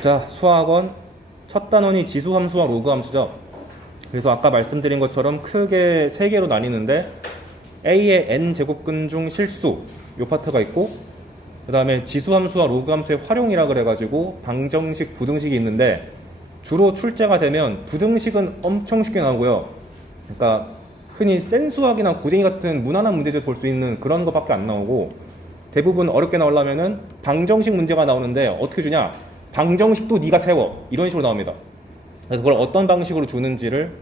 자, 수학원 첫 단원이 지수함수와 로그함수죠. 그래서 아까 말씀드린 것처럼 크게 세 개로 나뉘는데 A의 n제곱근 중 실수 요 파트가 있고, 그 다음에 지수함수와 로그함수의 활용이라 그래가지고 방정식, 부등식이 있는데 주로 출제가 되면 부등식은 엄청 쉽게 나오고요. 그러니까 흔히 센 수학이나 고쟁이 같은 무난한 문제집 볼 수 있는 그런 것밖에 안 나오고, 대부분 어렵게 나오려면은 방정식 문제가 나오는데 어떻게 주냐? 방정식도 네가 세워, 이런 식으로 나옵니다. 그래서 그걸 어떤 방식으로 주는지를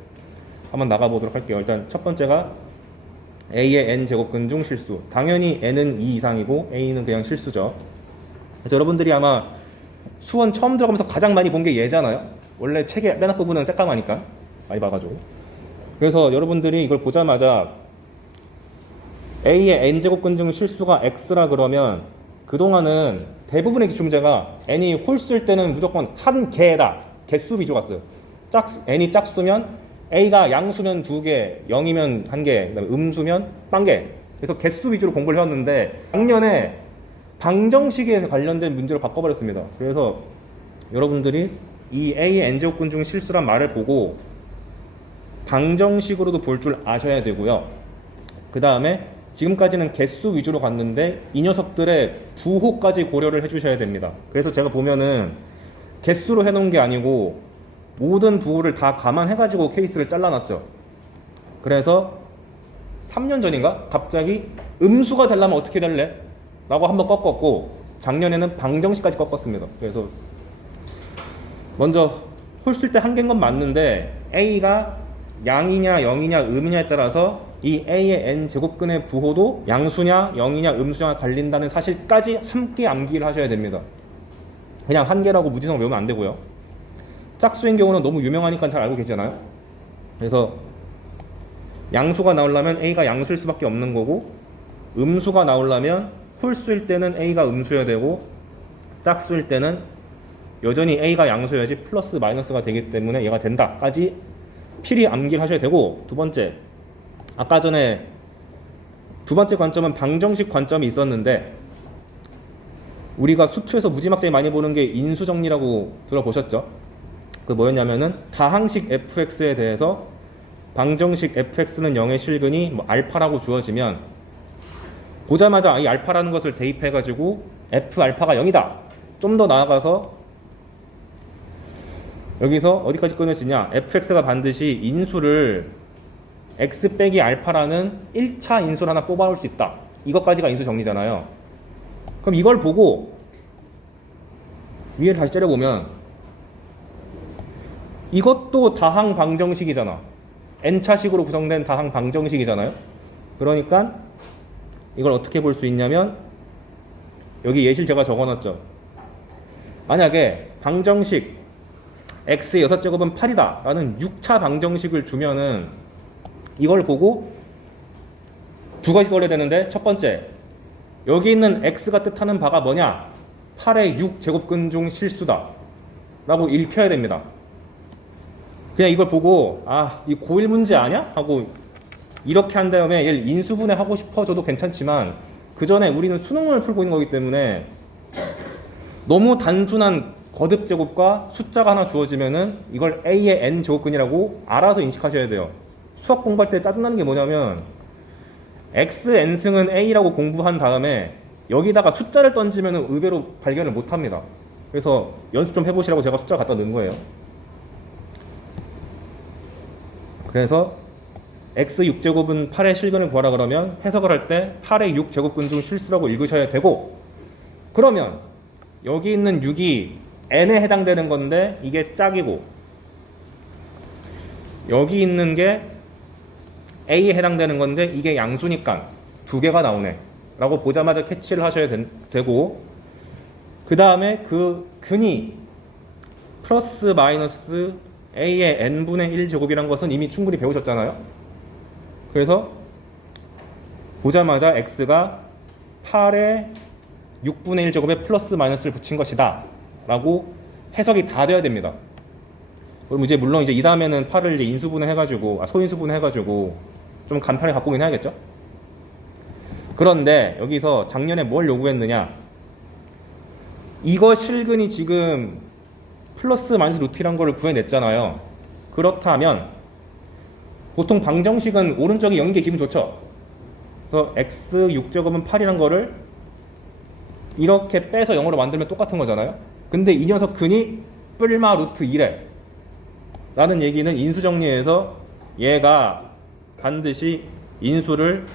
한번 나가보도록 할게요. 일단 첫 번째가 A의 n제곱근 중 실수. 당연히 n은 2 이상이고 A는 그냥 실수죠. 그래서 여러분들이 아마 수원 처음 들어가면서 가장 많이 본 게 얘잖아요. 원래 책의 맨 앞부분은 새까마니까 많이 봐가지고. 그래서 여러분들이 이걸 보자마자 A의 n제곱근 중 실수가 x라 그러면 그동안은 대부분의 기출문제가 n이 홀수일 때는 무조건 한 개다, 개수 위주로 갔어요. n이 짝수면 A가 양수면 2개, 0이면 1개, 그다음에 음수면 1개. 그래서 개수 위주로 공부를 해왔는데 작년에 방정식에 관련된 문제로 바꿔버렸습니다. 그래서 여러분들이 이 A의 n제곱근 중 실수란 말을 보고 방정식으로도 볼 줄 아셔야 되고요. 그 다음에 지금까지는 개수 위주로 갔는데 이 녀석들의 부호까지 고려를 해주셔야 됩니다. 그래서 제가 보면은 개수로 해놓은 게 아니고 모든 부호를 다 감안해가지고 케이스를 잘라놨죠. 그래서 3년 전인가 갑자기 음수가 되려면 어떻게 될래? 라고 한번 꺾었고, 작년에는 방정식까지 꺾었습니다. 그래서 먼저 홀수일 때 한 개인 건 맞는데 A가 양이냐 0이냐 음이냐에 따라서 이 A의 n제곱근의 부호도 양수냐 0이냐 음수냐 갈린다는 사실까지 함께 암기를 하셔야 됩니다. 그냥 한 개라고 무지성 외우면 안 되고요. 짝수인 경우는 너무 유명하니까 잘 알고 계시잖아요. 그래서 양수가 나오려면 A가 양수일 수밖에 없는 거고, 음수가 나오려면 홀수일 때는 A가 음수여야 되고, 짝수일 때는 여전히 A가 양수여야지 플러스 마이너스가 되기 때문에 얘가 된다까지 필히 암기를 하셔야 되고, 두 번째, 아까 전에 두 번째 관점은 방정식 관점이 있었는데 우리가 수투에서 무지막지하게 많이 보는 게 인수정리라고 들어보셨죠? 그 뭐였냐면은 다항식 fx에 대해서 방정식 fx는 0의 실근이 뭐 알파라고 주어지면 보자마자 이 알파라는 것을 대입해가지고 f 알파가 0이다. 좀 더 나아가서 여기서 어디까지 끊을 수 있냐? fx가 반드시 인수를 x 빼기 알파라는 1차 인수를 하나 뽑아올 수 있다. 이것까지가 인수 정리잖아요. 그럼 이걸 보고 위에 다시 째려보면 이것도 다항 방정식이잖아. n차식으로 구성된 다항 방정식이잖아요. 그러니까 이걸 어떻게 볼 수 있냐면 여기 예실 제가 적어놨죠. 만약에 방정식 x의 6제곱은 8이다 라는 6차 방정식을 주면은 이걸 보고 두 가지 써야 되는데, 첫 번째, 여기 있는 x가 뜻하는 바가 뭐냐? 8의 6제곱근 중 실수다 라고 읽혀야 됩니다. 그냥 이걸 보고 이 고1 문제 아냐? 하고 이렇게 한 다음에 얘를 인수분해 하고 싶어져도 괜찮지만, 그 전에 우리는 수능을 풀고 있는 거기 때문에 너무 단순한 거듭제곱과 숫자가 하나 주어지면은 이걸 A의 n제곱근이라고 알아서 인식하셔야 돼요. 수학 공부할 때 짜증나는 게 뭐냐면 x n승은 A라고 공부한 다음에 여기다가 숫자를 던지면 의외로 발견을 못합니다. 그래서 연습 좀 해보시라고 제가 숫자 갖다 넣은 거예요. 그래서 x 6제곱은 8의 실근을 구하라 그러면 해석을 할 때 8의 6제곱근 중 실수라고 읽으셔야 되고, 그러면 여기 있는 6이 n에 해당되는 건데 이게 짝이고, 여기 있는 게 A에 해당되는 건데 이게 양수니까 두 개가 나오네 라고 보자마자 캐치를 하셔야 되고, 그 다음에 그 근이 플러스 마이너스 A의 n분의 1제곱이란 것은 이미 충분히 배우셨잖아요. 그래서 보자마자 x가 8의 6분의 1제곱에 플러스 마이너스를 붙인 것이다 라고 해석이 다 돼야 됩니다. 그럼 이제 물론 이 다음에는 8을 이제 인수분해 해가지고 소인수분해 해가지고 좀 간편하게 갖고 오긴 해야겠죠. 그런데 여기서 작년에 뭘 요구했느냐? 이거 실근이 지금 플러스 마이너스 루트 2란 거를 구해냈잖아요. 그렇다면 보통 방정식은 오른쪽이 0인 게 기분 좋죠. 그래서 x 6제곱은 8이란 거를 이렇게 빼서 0으로 만들면 똑같은 거잖아요. 근데 이 녀석 근이 뿔마 루트 2래. 라는 얘기는 인수 정리해서 얘가 반드시 인수를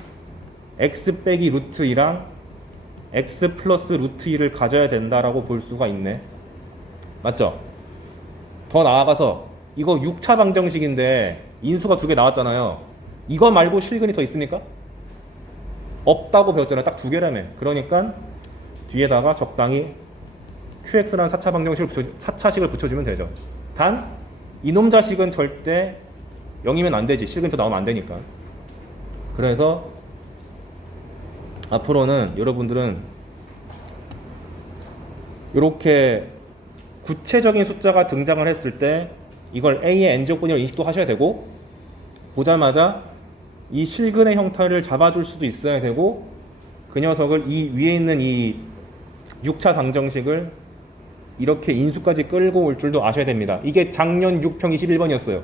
x 빼기 루트 2랑 x 플러스 루트 2를 가져야 된다라고 볼 수가 있네. 맞죠? 더 나아가서 이거 6차 방정식인데 인수가 2개 나왔잖아요. 이거 말고 실근이 더 있습니까? 없다고 배웠잖아요. 딱 2개라며. 그러니까 뒤에다가 적당히 qx라는 4차 방정식을 4차식을 붙여주면 되죠. 단 이놈 자식은 절대 0이면 안 되지. 실근이 더 나오면 안 되니까. 그래서 앞으로는 여러분들은 이렇게 구체적인 숫자가 등장을 했을 때 이걸 a의 n제곱근이라고 인식도 하셔야 되고, 보자마자 이 실근의 형태를 잡아줄 수도 있어야 되고, 그 녀석을 이 위에 있는 이 6차 방정식을 이렇게 인수까지 끌고 올 줄도 아셔야 됩니다. 이게 작년 6평 21번이었어요.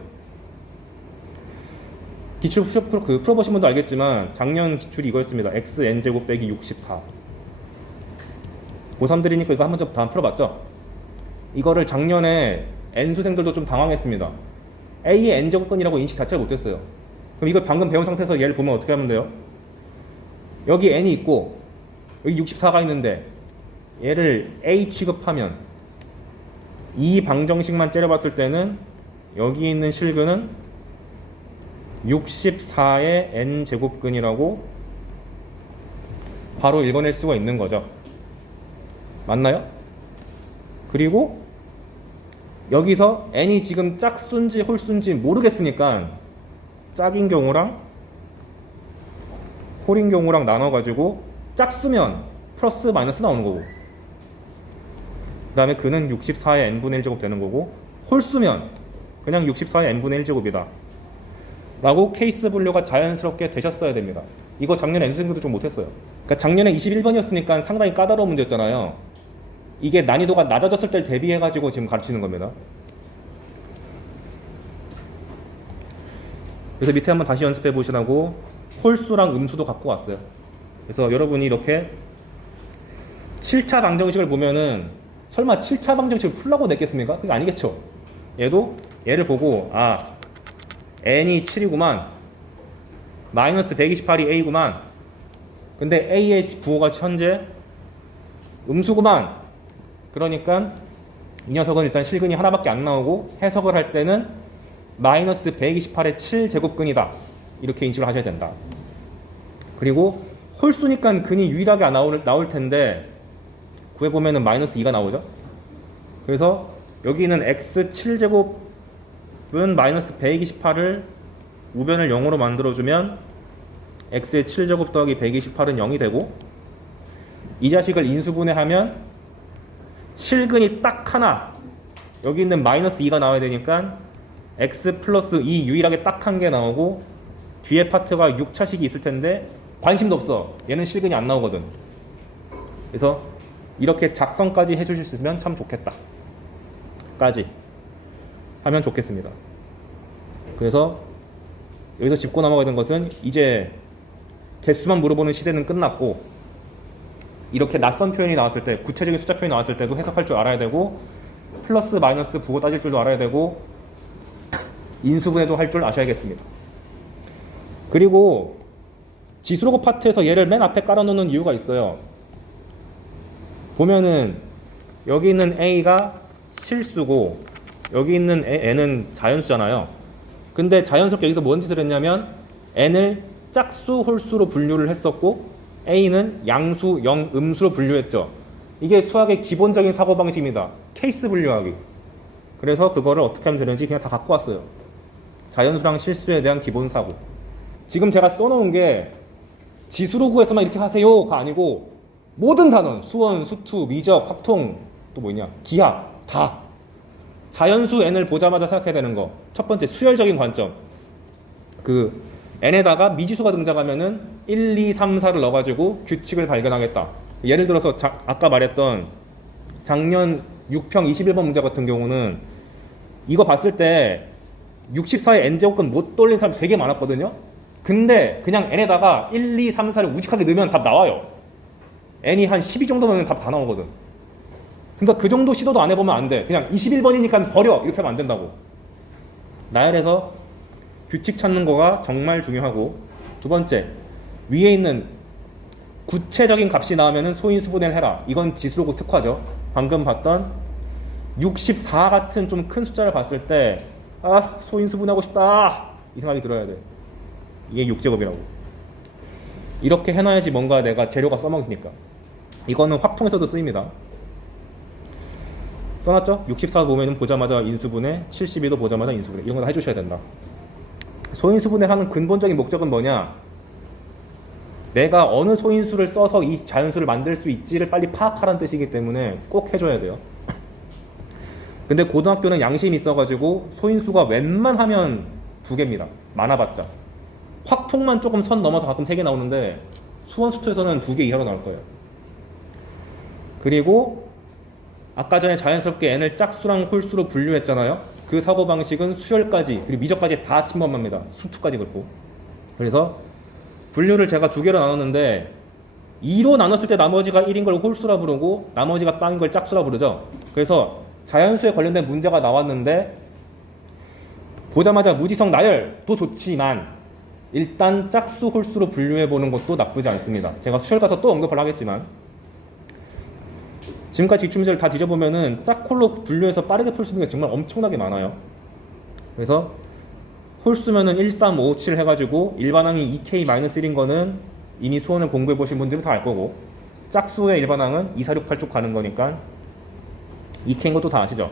기출 풀어보신 분도 알겠지만 작년 기출이 이거였습니다. xn제곱 빼기 64. 고3들이니까 이거 한 번 다 풀어봤죠? 이거를 작년에 n수생들도 좀 당황했습니다. a의 n제곱근이라고 인식 자체를 못했어요. 그럼 이걸 방금 배운 상태에서 얘를 보면 어떻게 하면 돼요? 여기 n이 있고 여기 64가 있는데 얘를 a 취급하면 이 방정식만 째려봤을 때는 여기 있는 실근은 64의 n제곱근이라고 바로 읽어낼 수가 있는 거죠. 맞나요? 그리고 여기서 n이 지금 짝수인지 홀수인지 모르겠으니까 짝인 경우랑 홀인 경우랑 나눠가지고 짝수면 플러스 마이너스 나오는 거고, 그 다음에 그는 64의 n분의 1제곱 되는 거고, 홀수면 그냥 64의 n분의 1제곱이다 라고 케이스 분류가 자연스럽게 되셨어야 됩니다. 이거 작년에 n수생들도 좀 못했어요. 그러니까 작년에 21번이었으니까 상당히 까다로운 문제였잖아요. 이게 난이도가 낮아졌을 때를 대비해가지고 지금 가르치는 겁니다. 그래서 밑에 한번 다시 연습해 보시라고 홀수랑 음수도 갖고 왔어요. 그래서 여러분이 이렇게 7차 방정식을 보면은 설마 7차 방정식을 풀라고 냈겠습니까? 그게 아니겠죠. 얘를 보고 n이 7이구만, 마이너스 128이 a구만, 근데 a의 부호가 현재 음수구만. 그러니까 이 녀석은 일단 실근이 하나밖에 안 나오고 해석을 할 때는 마이너스 128의 7제곱근이다 이렇게 인식을 하셔야 된다. 그리고 홀수니까 근이 유일하게 나올 텐데 구해보면은 마이너스 2가 나오죠. 그래서 여기 있는 x 7제곱은 마이너스 128을 우변을 0으로 만들어주면 x의 7제곱 더하기 128은 0이 되고, 이 자식을 인수분해하면 실근이 딱 하나, 여기 있는 마이너스 2가 나와야 되니까 x 플러스 2 유일하게 딱 한 개 나오고, 뒤에 파트가 6차식이 있을 텐데 관심도 없어. 얘는 실근이 안 나오거든. 그래서 이렇게 작성까지 해주실 수 있으면 참 좋겠다 까지 하면 좋겠습니다. 그래서 여기서 짚고 넘어가야 되는 것은 이제 개수만 물어보는 시대는 끝났고, 이렇게 낯선 표현이 나왔을 때, 구체적인 숫자 표현이 나왔을 때도 해석할 줄 알아야 되고, 플러스 마이너스 부호 따질 줄도 알아야 되고, 인수분해도 할 줄 아셔야겠습니다. 그리고 지수로그 파트에서 얘를 맨 앞에 깔아놓는 이유가 있어요. 보면은 여기 있는 a가 실수고 여기 있는 n은 자연수잖아요. 근데 자연스럽게 여기서 뭔 짓을 했냐면 n을 짝수, 홀수로 분류를 했었고 a는 양수, 영, 음수로 분류했죠. 이게 수학의 기본적인 사고방식입니다. 케이스 분류하기. 그래서 그거를 어떻게 하면 되는지 그냥 다 갖고 왔어요. 자연수랑 실수에 대한 기본 사고. 지금 제가 써놓은 게 지수로 구해서만 이렇게 하세요가 아니고 모든 단원, 수원, 수투, 미적, 확통, 또 뭐냐, 기하 다 자연수 n을 보자마자 생각해야 되는 거. 첫 번째 수열적인 관점. 그 n에다가 미지수가 등장하면은 1, 2, 3, 4를 넣어가지고 규칙을 발견하겠다. 예를 들어서 아까 말했던 작년 6평 21번 문제 같은 경우는 이거 봤을 때 64의 n제곱근 못 돌린 사람 되게 많았거든요. 근데 그냥 n에다가 1, 2, 3, 4를 우직하게 넣으면 답 나와요. n이 한 12 정도면 답 다 나오거든. 그러니까 그 정도 시도도 안 해보면 안 돼. 그냥 21번이니까 버려 이렇게 하면 안 된다고. 나열해서 규칙 찾는 거가 정말 중요하고, 두 번째, 위에 있는 구체적인 값이 나오면은 소인수분해를 해라. 이건 지수로고 특화죠. 방금 봤던 64 같은 좀 큰 숫자를 봤을 때 소인수분해하고 싶다 이 생각이 들어야 돼. 이게 6제곱이라고. 이렇게 해놔야지 뭔가 내가 재료가 써먹히니까. 이거는 확통에서도 쓰입니다. 써놨죠? 64 보면 보자마자 인수분해, 72도 보자마자 인수분해. 이런 거 다 해주셔야 된다. 소인수분해하는 근본적인 목적은 뭐냐? 내가 어느 소인수를 써서 이 자연수를 만들 수 있지를 빨리 파악하라는 뜻이기 때문에 꼭 해줘야 돼요. 근데 고등학교는 양심이 있어가지고 소인수가 웬만하면 2개입니다. 많아봤자. 확통만 조금 선 넘어서 가끔 3개 나오는데 수원수투에서는 2개 이하로 나올 거예요. 그리고 아까 전에 자연스럽게 n을 짝수랑 홀수로 분류했잖아요. 그 사고방식은 수열까지 그리고 미적까지 다 침범합니다. 수투까지 그렇고. 그래서 분류를 제가 2개로 나눴는데 2로 나눴을 때 나머지가 1인 걸 홀수라 부르고 나머지가 빵인 걸 짝수라 부르죠. 그래서 자연수에 관련된 문제가 나왔는데 보자마자 무지성 나열도 좋지만 일단 짝수 홀수로 분류해보는 것도 나쁘지 않습니다. 제가 수열 가서 또 언급을 하겠지만 지금까지 기출문제를 다 뒤져보면은 짝홀로 분류해서 빠르게 풀 수 있는 게 정말 엄청나게 많아요. 그래서 홀수면은 1, 3, 5, 7 해가지고 일반항이 2K-1인 거는 이미 수원을 공부해보신 분들은 다 알 거고, 짝수의 일반항은 2, 4, 6, 8쪽 가는 거니까 2K인 것도 다 아시죠?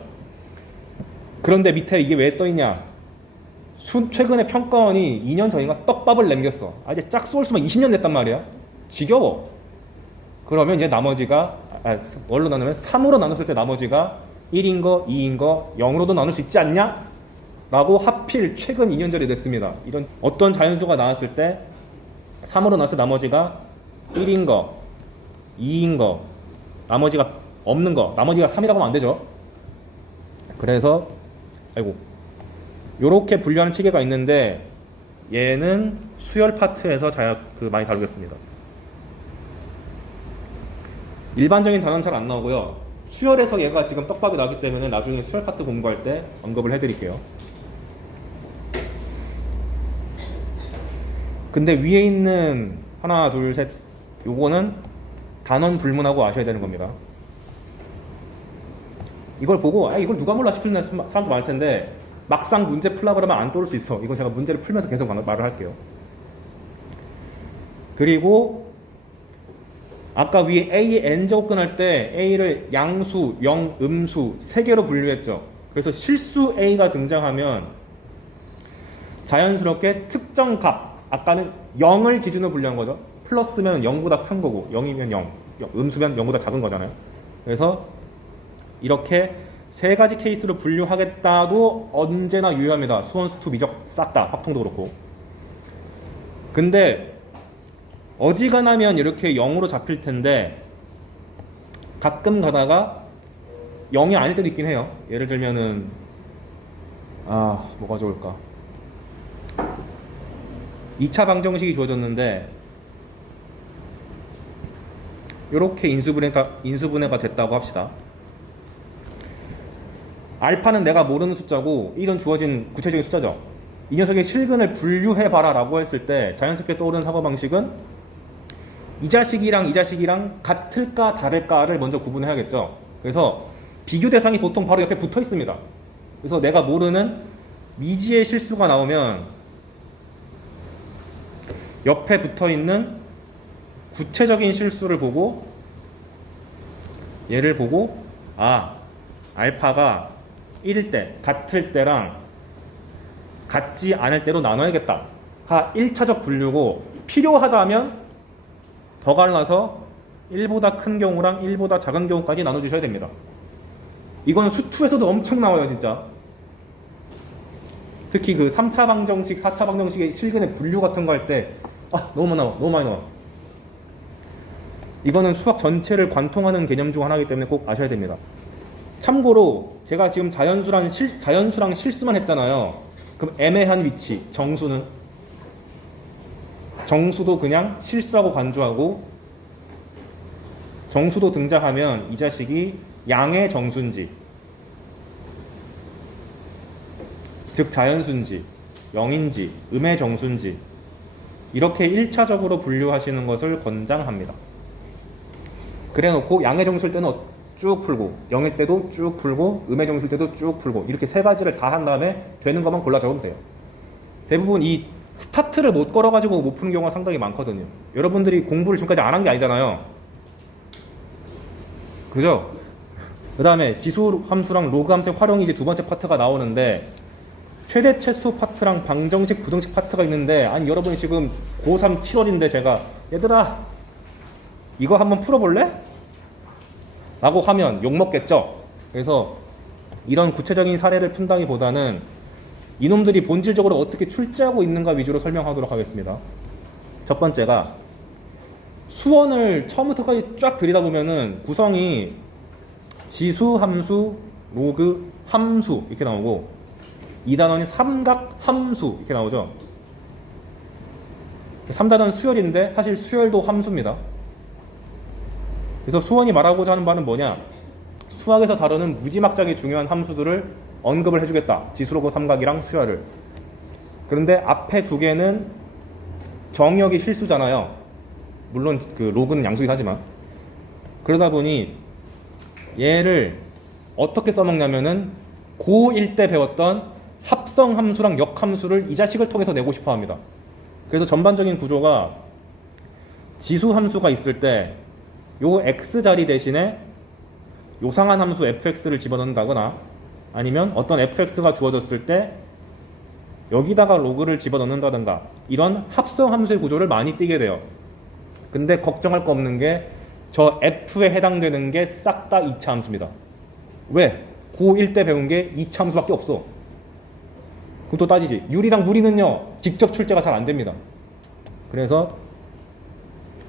그런데 밑에 이게 왜 떠있냐? 최근에 평가원이 2년 전인가 떡밥을 남겼어. 이제 짝수 홀수만 20년 됐단 말이야. 지겨워. 그러면 이제 나머지가 뭘로 나누면 3으로 나눴을 때 나머지가 1인 거, 2인 거, 0으로도 나눌 수 있지 않냐? 라고 하필 최근 2년 전에 냈습니다. 이런 어떤 자연수가 나왔을 때 3으로 나왔을 때 나머지가 1인 거, 2인 거, 나머지가 없는 거, 나머지가 3이라고 하면 안 되죠. 그래서 요렇게 분류하는 체계가 있는데 얘는 수열 파트에서 많이 다루겠습니다. 일반적인 단어는 잘 안 나오고요. 수열에서 얘가 지금 떡밥이 나기 때문에 나중에 수열 파트 공부할 때 언급을 해드릴게요. 근데 위에 있는 하나, 둘, 셋 요거는 단원 불문하고 아셔야 되는 겁니다. 이걸 보고 이걸 누가 몰라 싶은 사람도 많을 텐데 막상 문제 풀라 그러면 안 떠올 수 있어. 이건 제가 문제를 풀면서 계속 말을 할게요. 그리고 아까 위에 A의 n제곱근 할 때 A를 양수, 영, 음수 3개로 분류했죠. 그래서 실수 A가 등장하면 자연스럽게 특정 값, 아까는 0을 기준으로 분류한 거죠. 플러스면 0보다 큰 거고 0이면 0, 음수면 0보다 작은 거잖아요. 그래서 이렇게 3가지 케이스로 분류하겠다도 언제나 유효합니다. 수원, 수투, 미적 싹 다, 확통도 그렇고. 근데 어지간하면 이렇게 0으로 잡힐 텐데 가끔 가다가 0이 아닐 때도 있긴 해요. 예를 들면은 뭐가 좋을까? 2차 방정식이 주어졌는데 이렇게 인수분해가 됐다고 합시다. 알파는 내가 모르는 숫자고 1은 주어진 구체적인 숫자죠. 이 녀석의 실근을 분류해봐라 라고 했을 때 자연스럽게 떠오르는 사고방식은 이 자식이랑 같을까 다를까를 먼저 구분해야겠죠. 그래서 비교 대상이 보통 바로 옆에 붙어 있습니다. 그래서 내가 모르는 미지의 실수가 나오면 옆에 붙어 있는 구체적인 실수를 보고 얘를 보고 알파가 1일 때, 같을 때랑 같지 않을 때로 나눠야겠다 가 1차적 분류고, 필요하다면 더 갈라서 1보다 큰 경우랑 1보다 작은 경우까지 나눠주셔야 됩니다. 이건 수투에서도 엄청 나와요 진짜. 특히 그 3차 방정식, 4차 방정식의 실근의 분류 같은 거 할 때 너무 많이 나와. 이거는 수학 전체를 관통하는 개념 중 하나이기 때문에 꼭 아셔야 됩니다. 참고로 제가 지금 자연수랑 실수만 했잖아요. 그럼 애매한 위치, 정수도 그냥 실수라고 간주하고, 정수도 등장하면 이 자식이 양의 정수인지, 즉 자연수인지, 영인지, 음의 정수인지 이렇게 1차적으로 분류하시는 것을 권장합니다. 그래놓고 양의 정수일 때는 쭉 풀고, 영일 때도 쭉 풀고, 음의 정수일 때도 쭉 풀고, 이렇게 세 가지를 다 한 다음에 되는 것만 골라 적으면 돼요. 대부분 이 스타트를 못 걸어가지고 못 푸는 경우가 상당히 많거든요. 여러분들이 공부를 지금까지 안 한 게 아니잖아요. 그죠? 그 다음에 지수 함수랑 로그 함수의 활용이 이제 두 번째 파트가 나오는데, 최대 최소 파트랑 방정식 부등식 파트가 있는데, 아니 여러분이 지금 고3 7월인데 제가 얘들아 이거 한번 풀어볼래? 라고 하면 욕먹겠죠. 그래서 이런 구체적인 사례를 푼다기보다는 이놈들이 본질적으로 어떻게 출제하고 있는가 위주로 설명하도록 하겠습니다. 첫 번째가 수원을 처음부터까지 쫙 들이다보면은 구성이 지수, 함수, 로그, 함수 이렇게 나오고, 2단원이 삼각, 함수 이렇게 나오죠. 3단원 수열인데 사실 수열도 함수입니다. 그래서 수원이 말하고자 하는 바는 뭐냐, 수학에서 다루는 무지막지하게 중요한 함수들을 언급을 해주겠다. 지수, 로그, 삼각이랑 수열을. 그런데 앞에 두 개는 정의역이 실수잖아요. 물론 그 로그는 양수이긴 하지만. 그러다 보니 얘를 어떻게 써먹냐면은 고1 때 배웠던 합성함수랑 역함수를 이 자식을 통해서 내고 싶어 합니다. 그래서 전반적인 구조가 지수함수가 있을 때 요 x자리 대신에 요상한 함수 fx를 집어넣는다거나, 아니면 어떤 fx가 주어졌을 때 여기다가 로그를 집어넣는다든가, 이런 합성함수의 구조를 많이 띄게 돼요. 근데 걱정할 거 없는 게 저 f에 해당되는 게 싹 다 2차 함수입니다. 왜? 고1 때 배운 게 2차 함수밖에 없어. 그럼 또 따지지. 유리랑 무리는요, 직접 출제가 잘 안 됩니다. 그래서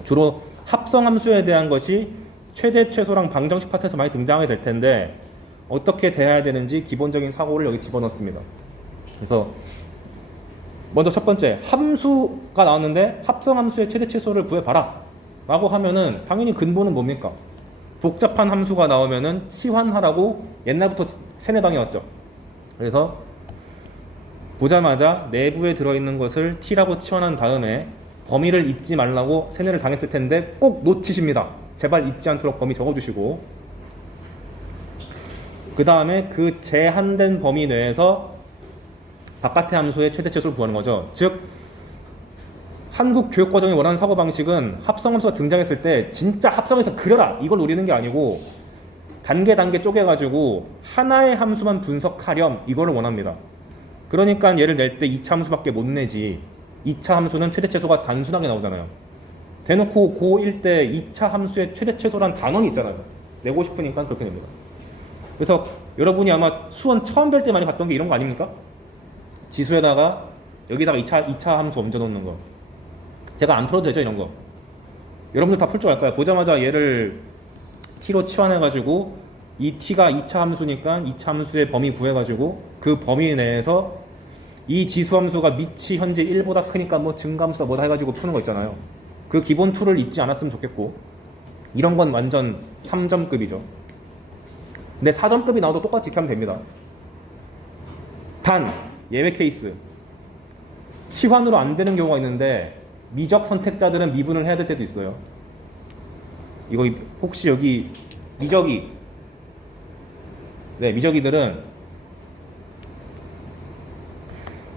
주로 합성함수에 대한 것이 최대, 최소랑 방정식 파트에서 많이 등장하게 될 텐데, 어떻게 대해야 되는지 기본적인 사고를 여기 집어넣습니다. 그래서 먼저 첫 번째, 함수가 나왔는데 합성함수의 최대, 최소를 구해봐라 라고 하면은 당연히 근본은 뭡니까? 복잡한 함수가 나오면은 치환하라고 옛날부터 세뇌당해왔죠. 그래서 보자마자 내부에 들어있는 것을 t라고 치환한 다음에 범위를 잊지 말라고 세뇌를 당했을 텐데 꼭 놓치십니다. 제발 잊지 않도록 범위 적어주시고, 그 다음에 그 제한된 범위 내에서 바깥의 함수의 최대 최소를 구하는 거죠. 즉 한국 교육과정이 원하는 사고방식은 합성함수가 등장했을 때 진짜 합성해서 그려라 이걸 노리는 게 아니고, 단계 쪼개가지고 하나의 함수만 분석하렴 이거를 원합니다. 그러니까 얘를 낼 때 2차 함수밖에 못 내지. 2차 함수는 최대 최소가 단순하게 나오잖아요. 대놓고 고1 때 2차 함수의 최대 최소란 단원이 있잖아요. 내고 싶으니까 그렇게 냅니다. 그래서 여러분이 아마 수원 처음 뵐 때 많이 봤던 게 이런 거 아닙니까? 지수에다가 여기다가 2차 함수 얹어 놓는 거. 제가 안 풀어도 되죠, 이런 거. 여러분들 다 풀 줄 알까요? 보자마자 얘를 t로 치환해가지고 이 t가 2차 함수니까 2차 함수의 범위 구해가지고 그 범위 내에서 이 지수함수가 밑이 현재 1보다 크니까 뭐 증가함수다 뭐다 해가지고 푸는 거 있잖아요. 그 기본 툴을 잊지 않았으면 좋겠고, 이런 건 완전 3점급이죠. 근데 4점급이 나와도 똑같이 이렇게 하면 됩니다. 단 예외 케이스, 치환으로 안 되는 경우가 있는데 미적 선택자들은 미분을 해야 될 때도 있어요. 이거 혹시 여기 미적이들은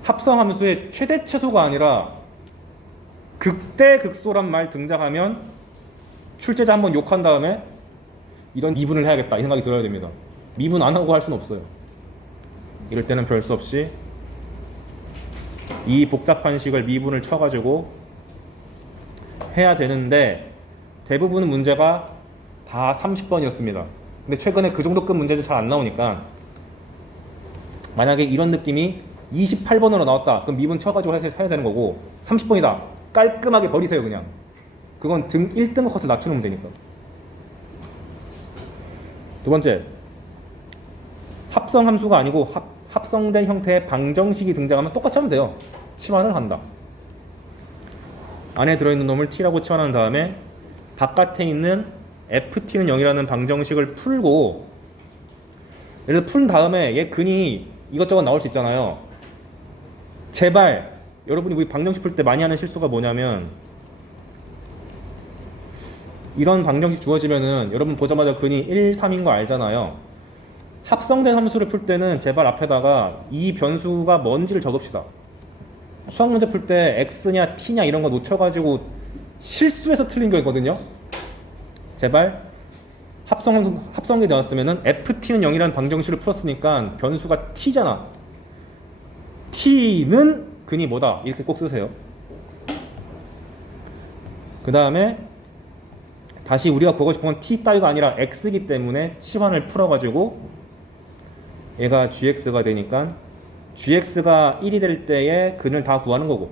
합성함수의 최대 최소가 아니라 극대 극소란 말 등장하면 출제자 한번 욕한 다음에 이런 미분을 해야겠다 이 생각이 들어야 됩니다. 미분 안 하고 할 수는 없어요. 이럴 때는 별 수 없이 이 복잡한 식을 미분을 쳐가지고 해야 되는데, 대부분 문제가 다 30번이었습니다. 근데 최근에 그 정도 급 문제들 잘 안 나오니까, 만약에 이런 느낌이 28번으로 나왔다 그럼 미분 쳐가지고 해야 되는 거고, 30번이다 깔끔하게 버리세요. 그냥 그건 1등급 컷을 낮추는 문제니까. 두 번째, 합성 함수가 아니고 합성된 형태의 방정식이 등장하면 똑같이 하면 돼요. 치환을 한다. 안에 들어있는 놈을 t라고 치환한 다음에 바깥에 있는 ft는 0이라는 방정식을 풀고, 예를 들어 푼 다음에 얘 근이 이것저것 나올 수 있잖아요. 제발 여러분이 우리 방정식 풀 때 많이 하는 실수가 뭐냐면, 이런 방정식 주어지면은 여러분 보자마자 근이 1, 3인 거 알잖아요. 합성된 함수를 풀 때는 제발 앞에다가 이 변수가 뭔지를 적읍시다. 수학 문제 풀 때 x냐 t냐 이런 거 놓쳐가지고 실수해서 틀린 거 있거든요. 제발 합성이 나왔으면은 ft는 0이라는 방정식을 풀었으니까 변수가 t잖아. t는 근이 뭐다 이렇게 꼭 쓰세요. 그 다음에 다시 우리가 구하고 싶은 건 t 따위가 아니라 x이기 때문에 치환을 풀어가지고 얘가 gx가 되니까 gx가 1이 될 때의 근을 다 구하는 거고,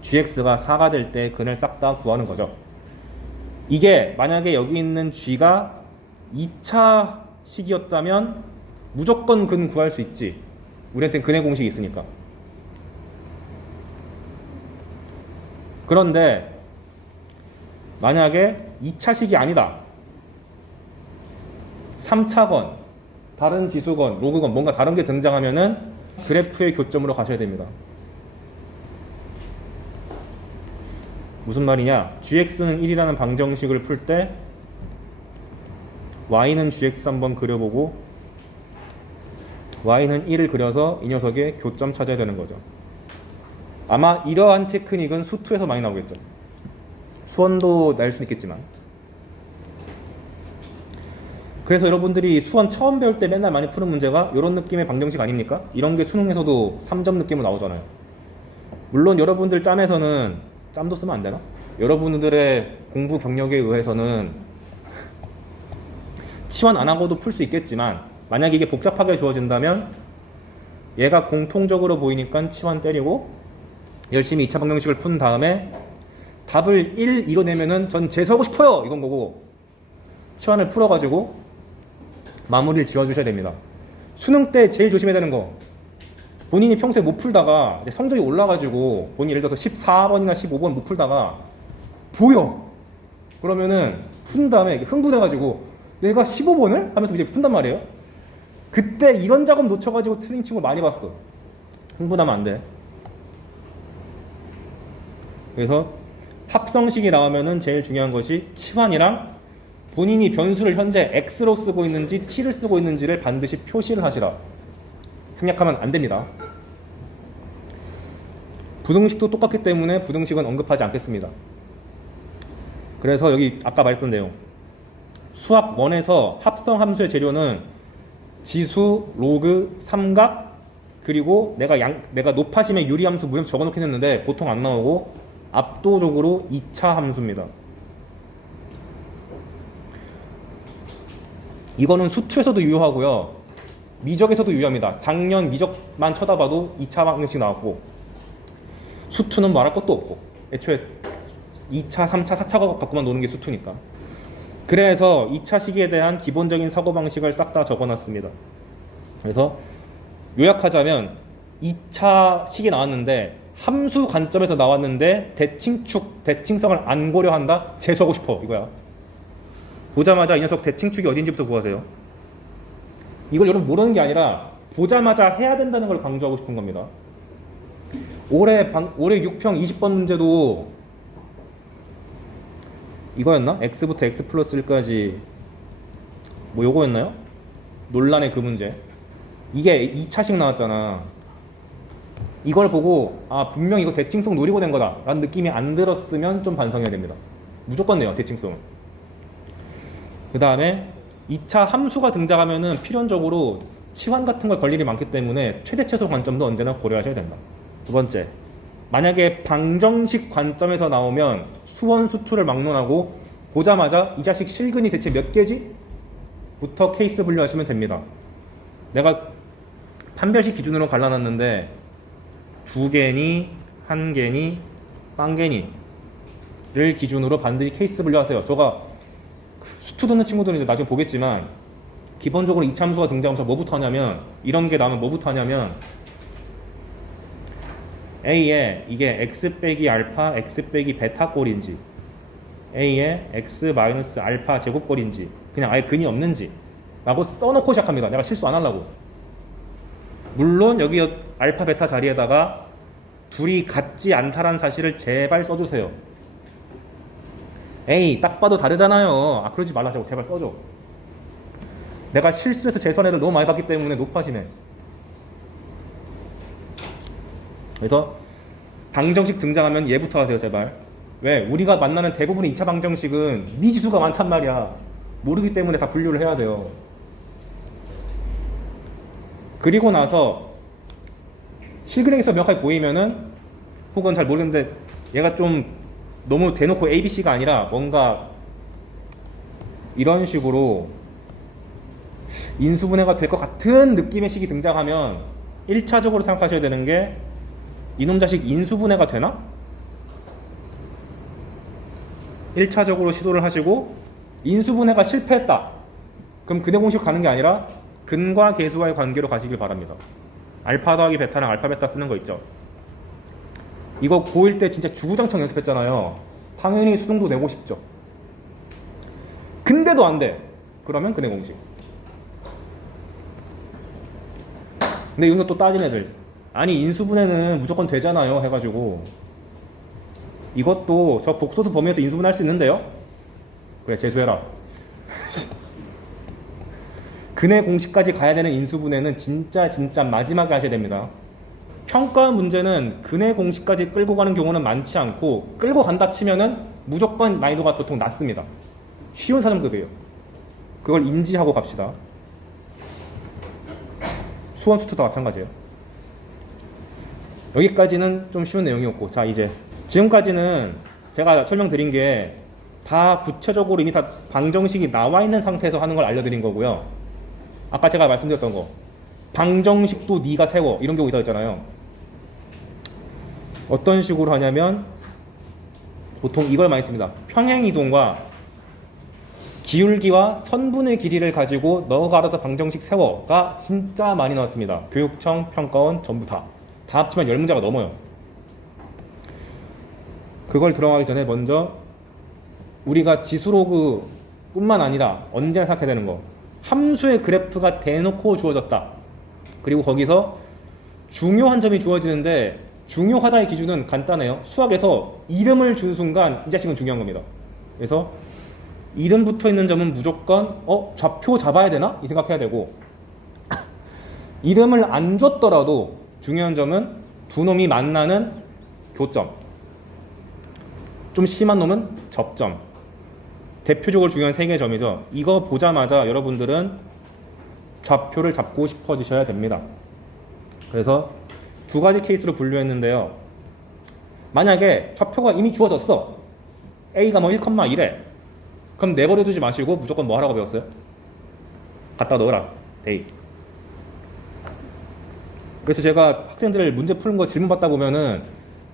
gx가 4가 될 때 근을 싹 다 구하는 거죠. 이게 만약에 여기 있는 g가 2차 식이었다면 무조건 근 구할 수 있지. 우리한테는 근의 공식이 있으니까. 그런데 만약에 2차식이 아니다, 3차건, 다른 지수건, 로그건, 뭔가 다른 게 등장하면은 그래프의 교점으로 가셔야 됩니다. 무슨 말이냐? gx는 1이라는 방정식을 풀 때 y는 gx 한번 그려보고 y는 1을 그려서 이 녀석의 교점 찾아야 되는 거죠. 아마 이러한 테크닉은 수투에서 많이 나오겠죠. 수원도 날 수는 있겠지만. 그래서 여러분들이 수원 처음 배울 때 맨날 많이 푸는 문제가 이런 느낌의 방정식 아닙니까? 이런 게 수능에서도 3점 느낌으로 나오잖아요. 물론 여러분들 짬에서는, 짬도 쓰면 안 되나? 여러분들의 공부 경력에 의해서는 치환 안 하고도 풀 수 있겠지만, 만약에 이게 복잡하게 주어진다면 얘가 공통적으로 보이니까 치환 때리고 열심히 2차 방정식을 푼 다음에 답을 1 이뤄내면은 전 재수하고 싶어요 이건 거고, 치환을 풀어가지고 마무리를 지어주셔야 됩니다. 수능 때 제일 조심해야 되는 거, 본인이 평소에 못 풀다가 이제 성적이 올라가지고 본인이 예를 들어서 14번이나 15번 못 풀다가 보여. 그러면은 푼 다음에 흥분해가지고 내가 15번을? 하면서 이제 푼단 말이에요. 그때 이런 작업 놓쳐가지고 틀린 친구 많이 봤어. 흥분하면 안 돼. 그래서 합성식이 나오면은 제일 중요한 것이 치환이랑 본인이 변수를 현재 x로 쓰고 있는지 t를 쓰고 있는지를 반드시 표시를 하시라. 생략하면 안 됩니다. 부등식도 똑같기 때문에 부등식은 언급하지 않겠습니다. 그래서 여기 아까 말했던 내용, 수학 1에서 합성 함수의 재료는 지수, 로그, 삼각, 그리고 내가 높아짐의 유리함수 무려 적어놓긴 했는데 보통 안 나오고 압도적으로 2차 함수입니다. 이거는 수투에서도 유효하고요, 미적에서도 유효합니다. 작년 미적만 쳐다봐도 2차 방정식 나왔고, 수투는 말할 것도 없고 애초에 2차, 3차, 4차 갖고만 노는 게 수투니까. 그래서 2차 시기에 대한 기본적인 사고방식을 싹 다 적어놨습니다. 그래서 요약하자면 2차 식이 나왔는데 함수 관점에서 나왔는데 대칭성을 안 고려한다? 재수하고 싶어 이거야. 보자마자 이 녀석 대칭축이 어딘지부터 구하세요. 이걸 여러분 모르는 게 아니라 보자마자 해야 된다는 걸 강조하고 싶은 겁니다. 올해 6평 20번 문제도 이거였나? x부터 x 플러스 1까지 뭐 요거였나요? 논란의 그 문제. 이게 2차식 나왔잖아. 이걸 보고 아 분명 이거 대칭성 노리고 낸 거다 라는 느낌이 안 들었으면 좀 반성해야 됩니다. 무조건 내요 대칭성은. 그 다음에 2차 함수가 등장하면은 필연적으로 치환 같은 걸 걸 일이 많기 때문에 최대 최소 관점도 언제나 고려하셔야 된다. 두 번째, 만약에 방정식 관점에서 나오면 수원 수투를 막론하고 보자마자 이 자식 실근이 대체 몇 개지? 부터 케이스 분류하시면 됩니다. 내가 판별식 기준으로 갈라놨는데 2개니 1개니 빵개니를 기준으로 반드시 케이스 분류하세요. 저가 수투 듣는 친구들은 이제 나중에 보겠지만 기본적으로 이참수가 등장하면서 뭐부터 하냐면, 이런 게 나오면 뭐부터 하냐면, A에 이게 x 빼기 알파, x 빼기 베타 꼴인지, A에 x 마이너스 알파 제곱 꼴인지, 그냥 아예 근이 없는지 라고 써놓고 시작합니다. 내가 실수 안 하려고. 물론 여기 알파 베타 자리에다가 둘이 같지 않다라는 사실을 제발 써주세요. 에이, 딱 봐도 다르잖아요. 아, 그러지 말라고 제발 써줘. 내가 실수해서 재수한 애들 너무 많이 봤기 때문에 높아지네. 그래서 방정식 등장하면 얘부터 하세요, 제발. 왜? 우리가 만나는 대부분의 2차 방정식은 미지수가 많단 말이야. 모르기 때문에 다 분류를 해야 돼요. 그리고 나서 실근행에서 명확하게 보이면은, 혹은 잘 모르겠는데 얘가 좀 너무 대놓고 ABC가 아니라 뭔가 이런 식으로 인수분해가 될 것 같은 느낌의 식이 등장하면 1차적으로 생각하셔야 되는 게, 이놈 자식 인수분해가 되나? 1차적으로 시도를 하시고 인수분해가 실패했다. 그럼 근해 공식 가는 게 아니라 근과 계수와의 관계로 가시길 바랍니다. 알파 더하기 베타랑 알파 베타 쓰는 거 있죠. 이거 고1 때 진짜 주구장창 연습했잖아요. 당연히 수능도 내고 싶죠. 근데도 안 돼. 그러면 근해 공식. 근데 여기서 또 따진 애들, 아니 인수분해는 무조건 되잖아요 해가지고, 이것도 저 복소수 범위에서 인수분해할 수 있는데요? 그래, 재수해라. 근해 공식까지 가야 되는 인수분해는 진짜 마지막에 하셔야 됩니다. 평가 문제는 근해 공식까지 끌고 가는 경우는 많지 않고, 끌고 간다 치면은 무조건 난이도가 보통 낮습니다. 쉬운 4점급이에요. 그걸 인지하고 갑시다. 수원 수투도 마찬가지예요. 여기까지는 좀 쉬운 내용이었고, 자 이제 지금까지는 제가 설명드린 게 다 구체적으로 이미 다 방정식이 나와 있는 상태에서 하는 걸 알려드린 거고요. 아까 제가 말씀드렸던 거, 방정식도 네가 세워, 이런 경우 있었잖아요. 어떤 식으로 하냐면 보통 이걸 많이 씁니다. 평행이동과 기울기와 선분의 길이를 가지고 너가 알아서 방정식 세워가 진짜 많이 나왔습니다. 교육청, 평가원 전부 다 합치면 10문제가 넘어요. 그걸 들어가기 전에 먼저 우리가 지수로그 뿐만 아니라 언제나 생각해야 되는 거, 함수의 그래프가 대놓고 주어졌다. 그리고 거기서 중요한 점이 주어지는데, 중요하다의 기준은 간단해요. 수학에서 이름을 준 순간 이 자식은 중요한 겁니다. 그래서 이름 붙어 있는 점은 무조건 좌표 잡아야 되나? 이 생각해야 되고, 이름을 안 줬더라도 중요한 점은 두 놈이 만나는 교점, 좀 심한 놈은 접점. 대표적으로 중요한 3개의 점이죠. 이거 보자마자 여러분들은 좌표를 잡고 싶어지셔야 됩니다. 그래서 두 가지 케이스로 분류했는데요. 만약에 좌표가 이미 주어졌어. A가 뭐 1,1에. 그럼 내버려두지 마시고 무조건 뭐 하라고 배웠어요? 갖다 넣어라. 데이. 그래서 제가 학생들 문제 푸는 거 질문 받다 보면은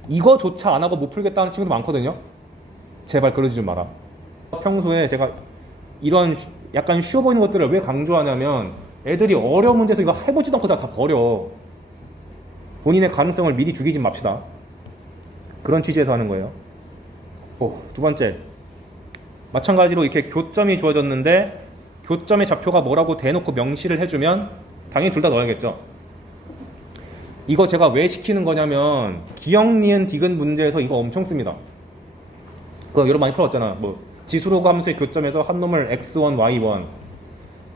이거조차 안 하고 못 풀겠다는 친구도 많거든요. 제발 그러지 좀 마라. 평소에 제가 이런 약간 쉬워 보이는 것들을 왜 강조하냐면, 애들이 어려운 문제에서 이거 해보지도 않고 다 버려. 본인의 가능성을 미리 죽이지 맙시다. 그런 취지에서 하는 거예요. 두 번째, 마찬가지로 이렇게 교점이 주어졌는데 교점의 좌표가 뭐라고 대놓고 명시를 해주면 당연히 둘 다 넣어야겠죠. 이거 제가 왜 시키는 거냐면, 기억, 니은, 디귿 문제에서 이거 엄청 씁니다. 그거 여러분 많이 풀어봤잖아. 뭐 지수로그 함수의 교점에서 한 놈을 x1, y1,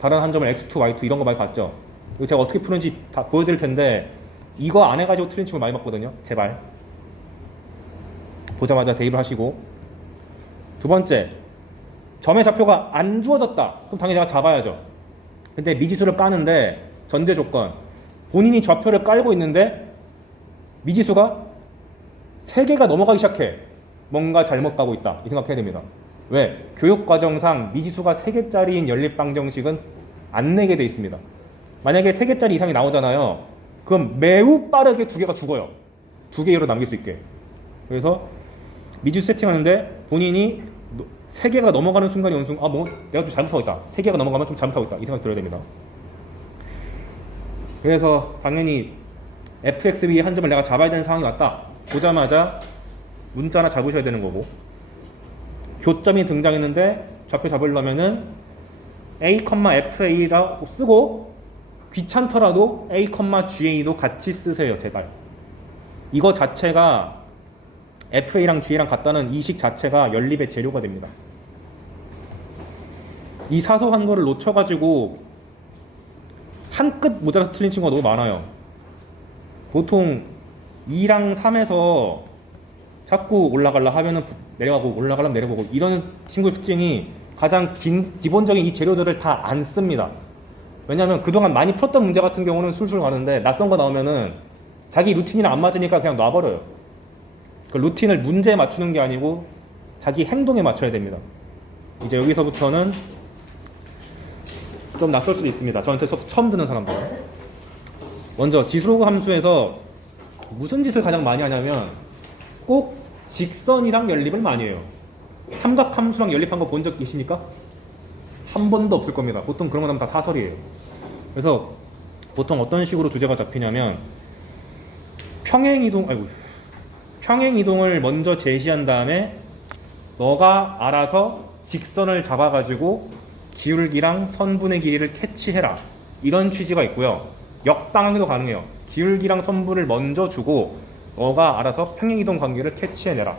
다른 한 점을 x2, y2 이런 거 많이 봤죠. 이거 제가 어떻게 푸는지 다 보여드릴 텐데, 이거 안 해가지고 틀린 친구 많이 봤거든요. 제발 보자마자 대입을 하시고. 두 번째, 점의 좌표가 안 주어졌다. 그럼 당연히 내가 잡아야죠. 근데 미지수를 까는데 전제 조건, 본인이 좌표를 깔고 있는데 미지수가 3개가 넘어가기 시작해. 뭔가 잘못 가고 있다. 이 생각해야 됩니다. 왜? 교육과정상 미지수가 3개짜리인 연립방정식은 안 내게 돼 있습니다. 만약에 3개짜리 이상이 나오잖아요. 그럼 매우 빠르게 2개가 죽어요. 2개 이로 남길 수 있게. 그래서 미지수 세팅하는데 본인이 세개가 넘어가는 순간이 어느 순간 뭐 내가 좀 잘못하고 있다. 세개가 넘어가면 좀 잘못하고 있다. 이 생각이 들어야 됩니다. 그래서 당연히 fx 위에 한 점을 내가 잡아야 되는 상황이 왔다. 보자마자 문자 하나 잡으셔야 되는 거고, 교점이 등장했는데 좌표 잡으려면은 a, fa라고 쓰고 귀찮더라도 a, ga도 같이 쓰세요. 제발. 이거 자체가 fa랑 ga랑 같다는 이 식 자체가 연립의 재료가 됩니다. 이 사소한 거를 놓쳐가지고 한 끗 모자라서 틀린 친구가 너무 많아요. 보통 2랑 3에서 자꾸 올라가려 하면은 내려가고 올라가려면 내려보고 이런 친구의 특징이 가장 기본적인 이 재료들을 다 안 씁니다. 왜냐하면 그동안 많이 풀었던 문제 같은 경우는 술술 가는데 낯선 거 나오면은 자기 루틴이랑 안 맞으니까 그냥 놔버려요. 그 루틴을 문제에 맞추는 게 아니고 자기 행동에 맞춰야 됩니다. 이제 여기서부터는 좀 낯설 수도 있습니다. 저한테 수업 처음 듣는 사람들. 먼저 지수로그 함수에서 무슨 짓을 가장 많이 하냐면 꼭 직선이랑 연립을 많이 해요. 삼각 함수랑 연립한 거 본 적 계십니까? 한 번도 없을 겁니다. 보통 그런 거 하면 다 사설이에요. 그래서 보통 어떤 식으로 주제가 잡히냐면 평행이동을 먼저 제시한 다음에 너가 알아서 직선을 잡아가지고 기울기랑 선분의 길이를 캐치해라. 이런 취지가 있고요. 역방향도 가능해요. 기울기랑 선분을 먼저 주고 너가 알아서 평행이동 관계를 캐치해내라.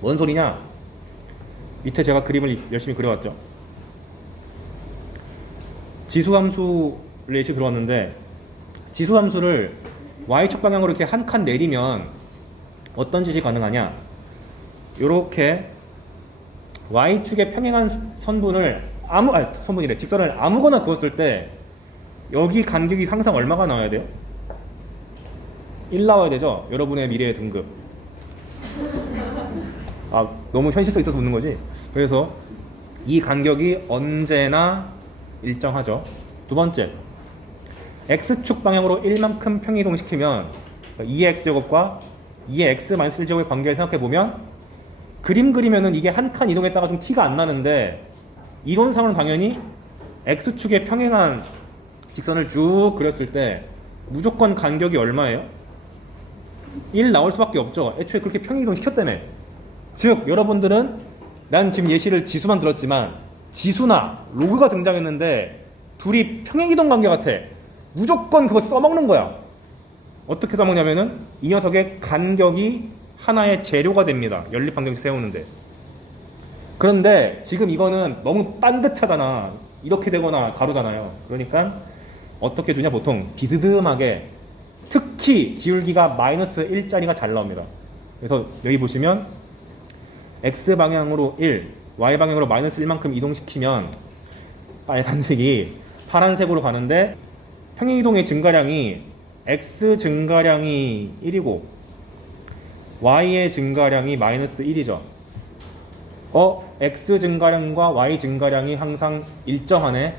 뭔 소리냐? 밑에 제가 그림을 열심히 그려왔죠. 지수함수 예시 들어왔는데 지수함수를 y축 방향으로 이렇게 한 칸 내리면 어떤 짓이 가능하냐? 이렇게 y축에 평행한 선분을 직선을 아무거나 그었을 때 여기 간격이 항상 얼마가 나와야 돼요? 1 나와야 되죠? 여러분의 미래의 등급. 너무 현실성 있어서 웃는 거지? 그래서 이 간격이 언제나 일정하죠. 두 번째, x축 방향으로 1만큼 평이동시키면 2의 x제곱과 2의 x-1제곱의 관계를 생각해보면 그림 그리면은 이게 한 칸 이동했다가 좀 티가 안 나는데 이론상으로는 당연히 x축에 평행한 직선을 쭉 그렸을 때 무조건 간격이 얼마예요? 1 나올 수밖에 없죠. 애초에 그렇게 평행이동 시켰다며. 즉 여러분들은 난 지금 예시를 지수만 들었지만 지수나 로그가 등장했는데 둘이 평행이동 관계 같아. 무조건 그거 써먹는 거야. 어떻게 써먹냐면은 이 녀석의 간격이 하나의 재료가 됩니다. 연립 방정식 세우는데. 그런데 지금 이거는 너무 반듯하잖아. 이렇게 되거나 가로잖아요. 그러니까 어떻게 주냐? 보통 비스듬하게, 특히 기울기가 마이너스 1짜리가 잘 나옵니다. 그래서 여기 보시면 X방향으로 1, Y방향으로 마이너스 1만큼 이동시키면 빨간색이 파란색으로 가는데 평행이동의 증가량이 X 증가량이 1이고 Y의 증가량이 마이너스 1이죠. X 증가량과 Y 증가량이 항상 일정하네.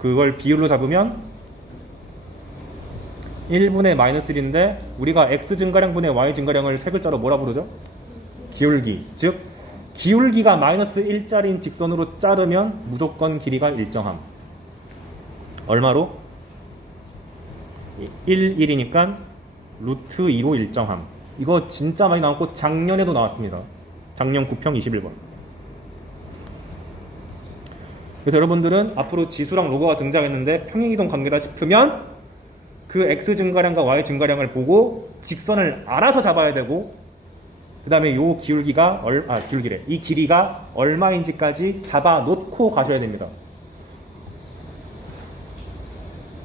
그걸 비율로 잡으면 1분의 마이너스 1인데 우리가 X 증가량분의 Y 증가량을 세 글자로 뭐라 부르죠? 기울기. 즉 기울기가 마이너스 1짜리인 직선으로 자르면 무조건 길이가 일정함. 얼마로? 1이니까 루트 2로 일정함. 이거 진짜 많이 나왔고 작년에도 나왔습니다. 작년 9평 21번. 그래서 여러분들은 앞으로 지수랑 로그가 등장했는데 평행이동 관계다 싶으면 그 X 증가량과 Y 증가량을 보고 직선을 알아서 잡아야 되고 그 다음에 요 기울기가 이 길이가 얼마인지까지 잡아 놓고 가셔야 됩니다.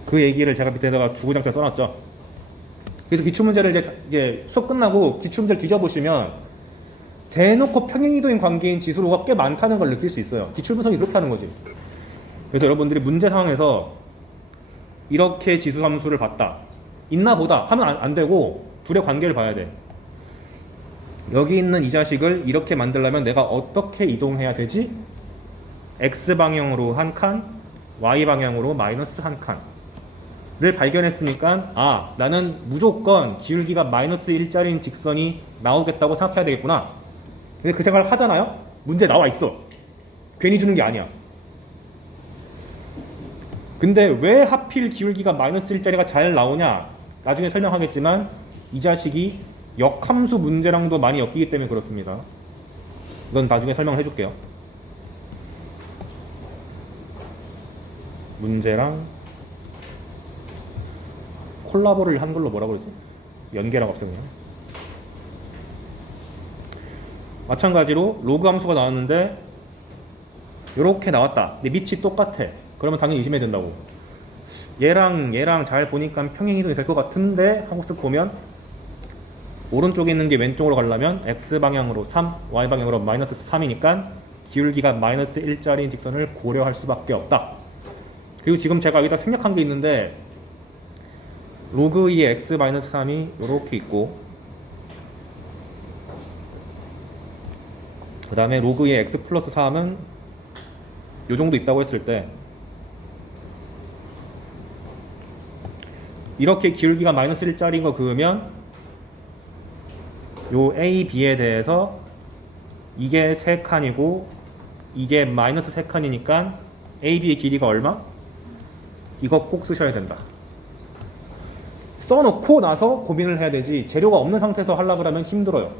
그 얘기를 제가 밑에다가 주구장창 써놨죠. 그래서 기출문제를 이제 수업 끝나고 기출문제를 뒤져보시면 대놓고 평행이동인 관계인 지수로가 꽤 많다는 걸 느낄 수 있어요. 기출분석이 그렇게 하는 거지. 그래서 여러분들이 문제 상황에서 이렇게 지수 함수를 봤다. 있나 보다 하면 안 되고 둘의 관계를 봐야 돼. 여기 있는 이 자식을 이렇게 만들려면 내가 어떻게 이동해야 되지? X방향으로 한 칸, Y방향으로 마이너스 한 칸을 발견했으니까 나는 무조건 기울기가 마이너스 1짜리인 직선이 나오겠다고 생각해야 되겠구나. 근데 그 생각을 하잖아요? 문제 나와 있어. 괜히 주는 게 아니야. 근데 왜 하필 기울기가 마이너스 1짜리가 잘 나오냐? 나중에 설명하겠지만 이 자식이 역함수 문제랑도 많이 엮이기 때문에 그렇습니다. 이건 나중에 설명을 해줄게요. 문제랑 콜라보를 한 걸로 뭐라 그러지? 연계라고 합쳐 그냥. 마찬가지로 로그 함수가 나왔는데 이렇게 나왔다. 근데 밑이 똑같아. 그러면 당연히 의심해야 된다고. 얘랑 잘 보니까 평행이동이 될 것 같은데 하고 쓱 보면 오른쪽에 있는 게 왼쪽으로 가려면 X방향으로 3, Y방향으로 마이너스 3이니까 기울기가 마이너스 1짜리인 직선을 고려할 수밖에 없다. 그리고 지금 제가 여기다 생략한 게 있는데 로그 2의 X 마이너스 3이 이렇게 있고 그 다음에 로그 2의 X 플러스 3은 요 정도 있다고 했을 때 이렇게 기울기가 마이너스 1짜리인 거 그으면 요 A, B에 대해서 이게 3칸이고 이게 마이너스 3칸이니까 A, B의 길이가 얼마? 이거 꼭 쓰셔야 된다. 써놓고 나서 고민을 해야 되지 재료가 없는 상태에서 하려고 하면 힘들어요.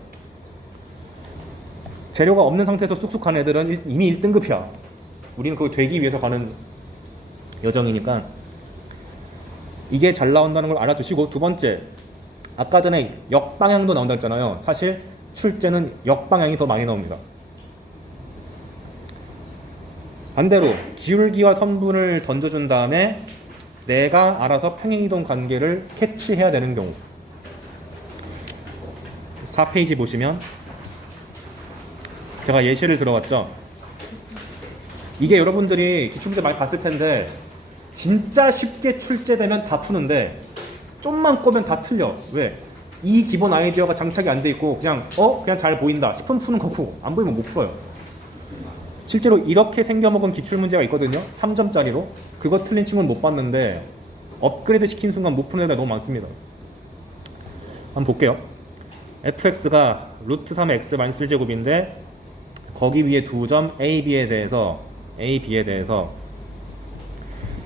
재료가 없는 상태에서 쑥쑥 가는 애들은 이미 1등급이야. 우리는 그거 되기 위해서 가는 여정이니까 이게 잘 나온다는 걸 알아두시고 두 번째 아까 전에 역방향도 나온다 했잖아요. 사실 출제는 역방향이 더 많이 나옵니다. 반대로 기울기와 선분을 던져준 다음에 내가 알아서 평행이동 관계를 캐치해야 되는 경우 4페이지 보시면 제가 예시를 들어왔죠. 이게 여러분들이 기출문제 많이 봤을 텐데 진짜 쉽게 출제되면 다 푸는데 좀만 꼬면 다 틀려. 왜? 이 기본 아이디어가 장착이 안 돼 있고 그냥 잘 보인다 싶으면 푸는 거고 안 보이면 못 풀어요. 실제로 이렇게 생겨먹은 기출문제가 있거든요. 3점짜리로. 그거 틀린 친구는 못 봤는데 업그레이드 시킨 순간 못 푸는 애가 너무 많습니다. 한번 볼게요. fx가 루트 3의 x-1제곱인데 거기 위에 두 점 a, b에 대해서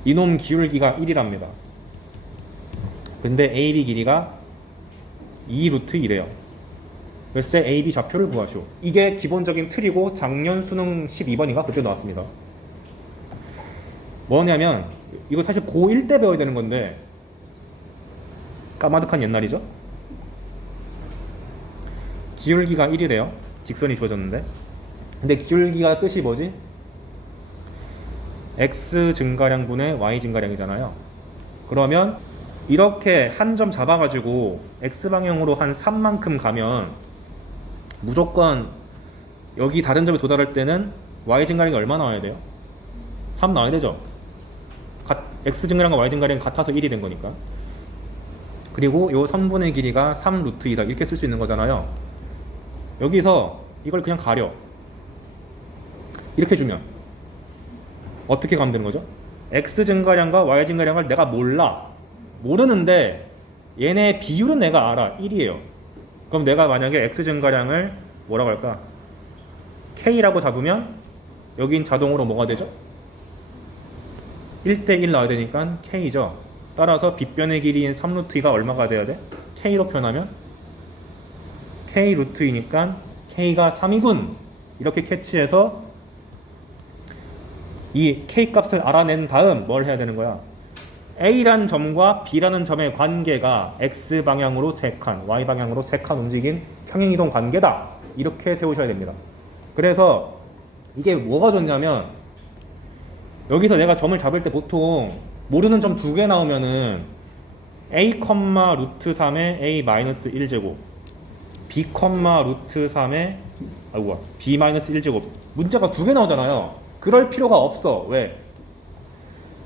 이놈 기울기가 1이랍니다. 근데 a, b 길이가 2루트 1이래요. 그랬을 때 a, b 좌표를 구하시오. 이게 기본적인 틀이고 작년 수능 12번인가 그때 나왔습니다. 뭐냐면 이거 사실 고1 때 배워야 되는 건데 까마득한 옛날이죠. 기울기가 1이래요. 직선이 주어졌는데 근데 기울기가 뜻이 뭐지? x 증가량분의 y 증가량이잖아요. 그러면 이렇게 한 점 잡아가지고 x방향으로 한 3만큼 가면 무조건 여기 다른 점에 도달할 때는 y 증가량이 얼마 나와야 돼요? 3 나와야 되죠. x 증가량과 y 증가량이 같아서 1이 된 거니까. 그리고 요 선분의 길이가 3 루트 2다 이렇게 쓸 수 있는 거잖아요. 여기서 이걸 그냥 가려. 이렇게 주면 어떻게 가면 되는 거죠? x 증가량과 y 증가량을 내가 모르는데 얘네 비율은 내가 알아. 1이에요. 그럼 내가 만약에 x 증가량을 뭐라고 할까? k라고 잡으면 여긴 자동으로 뭐가 되죠? 1대1 나와야 되니까 k죠. 따라서 빗변의 길이인 3루트 2가 얼마가 돼야 돼? k로 표현하면 k 루트 2니까 k가 3이군. 이렇게 캐치해서 이 k 값을 알아낸 다음 뭘 해야 되는 거야? A라는 점과 B라는 점의 관계가 X방향으로 3칸, Y방향으로 3칸 움직인 평행이동 관계다. 이렇게 세우셔야 됩니다. 그래서 이게 뭐가 좋냐면 여기서 내가 점을 잡을 때 보통 모르는 점 2개 나오면은 A, 루트 3의 A 마이너스 1제곱 B, 루트 3의 B 마이너스 1제곱 문자가 2개 나오잖아요. 그럴 필요가 없어. 왜?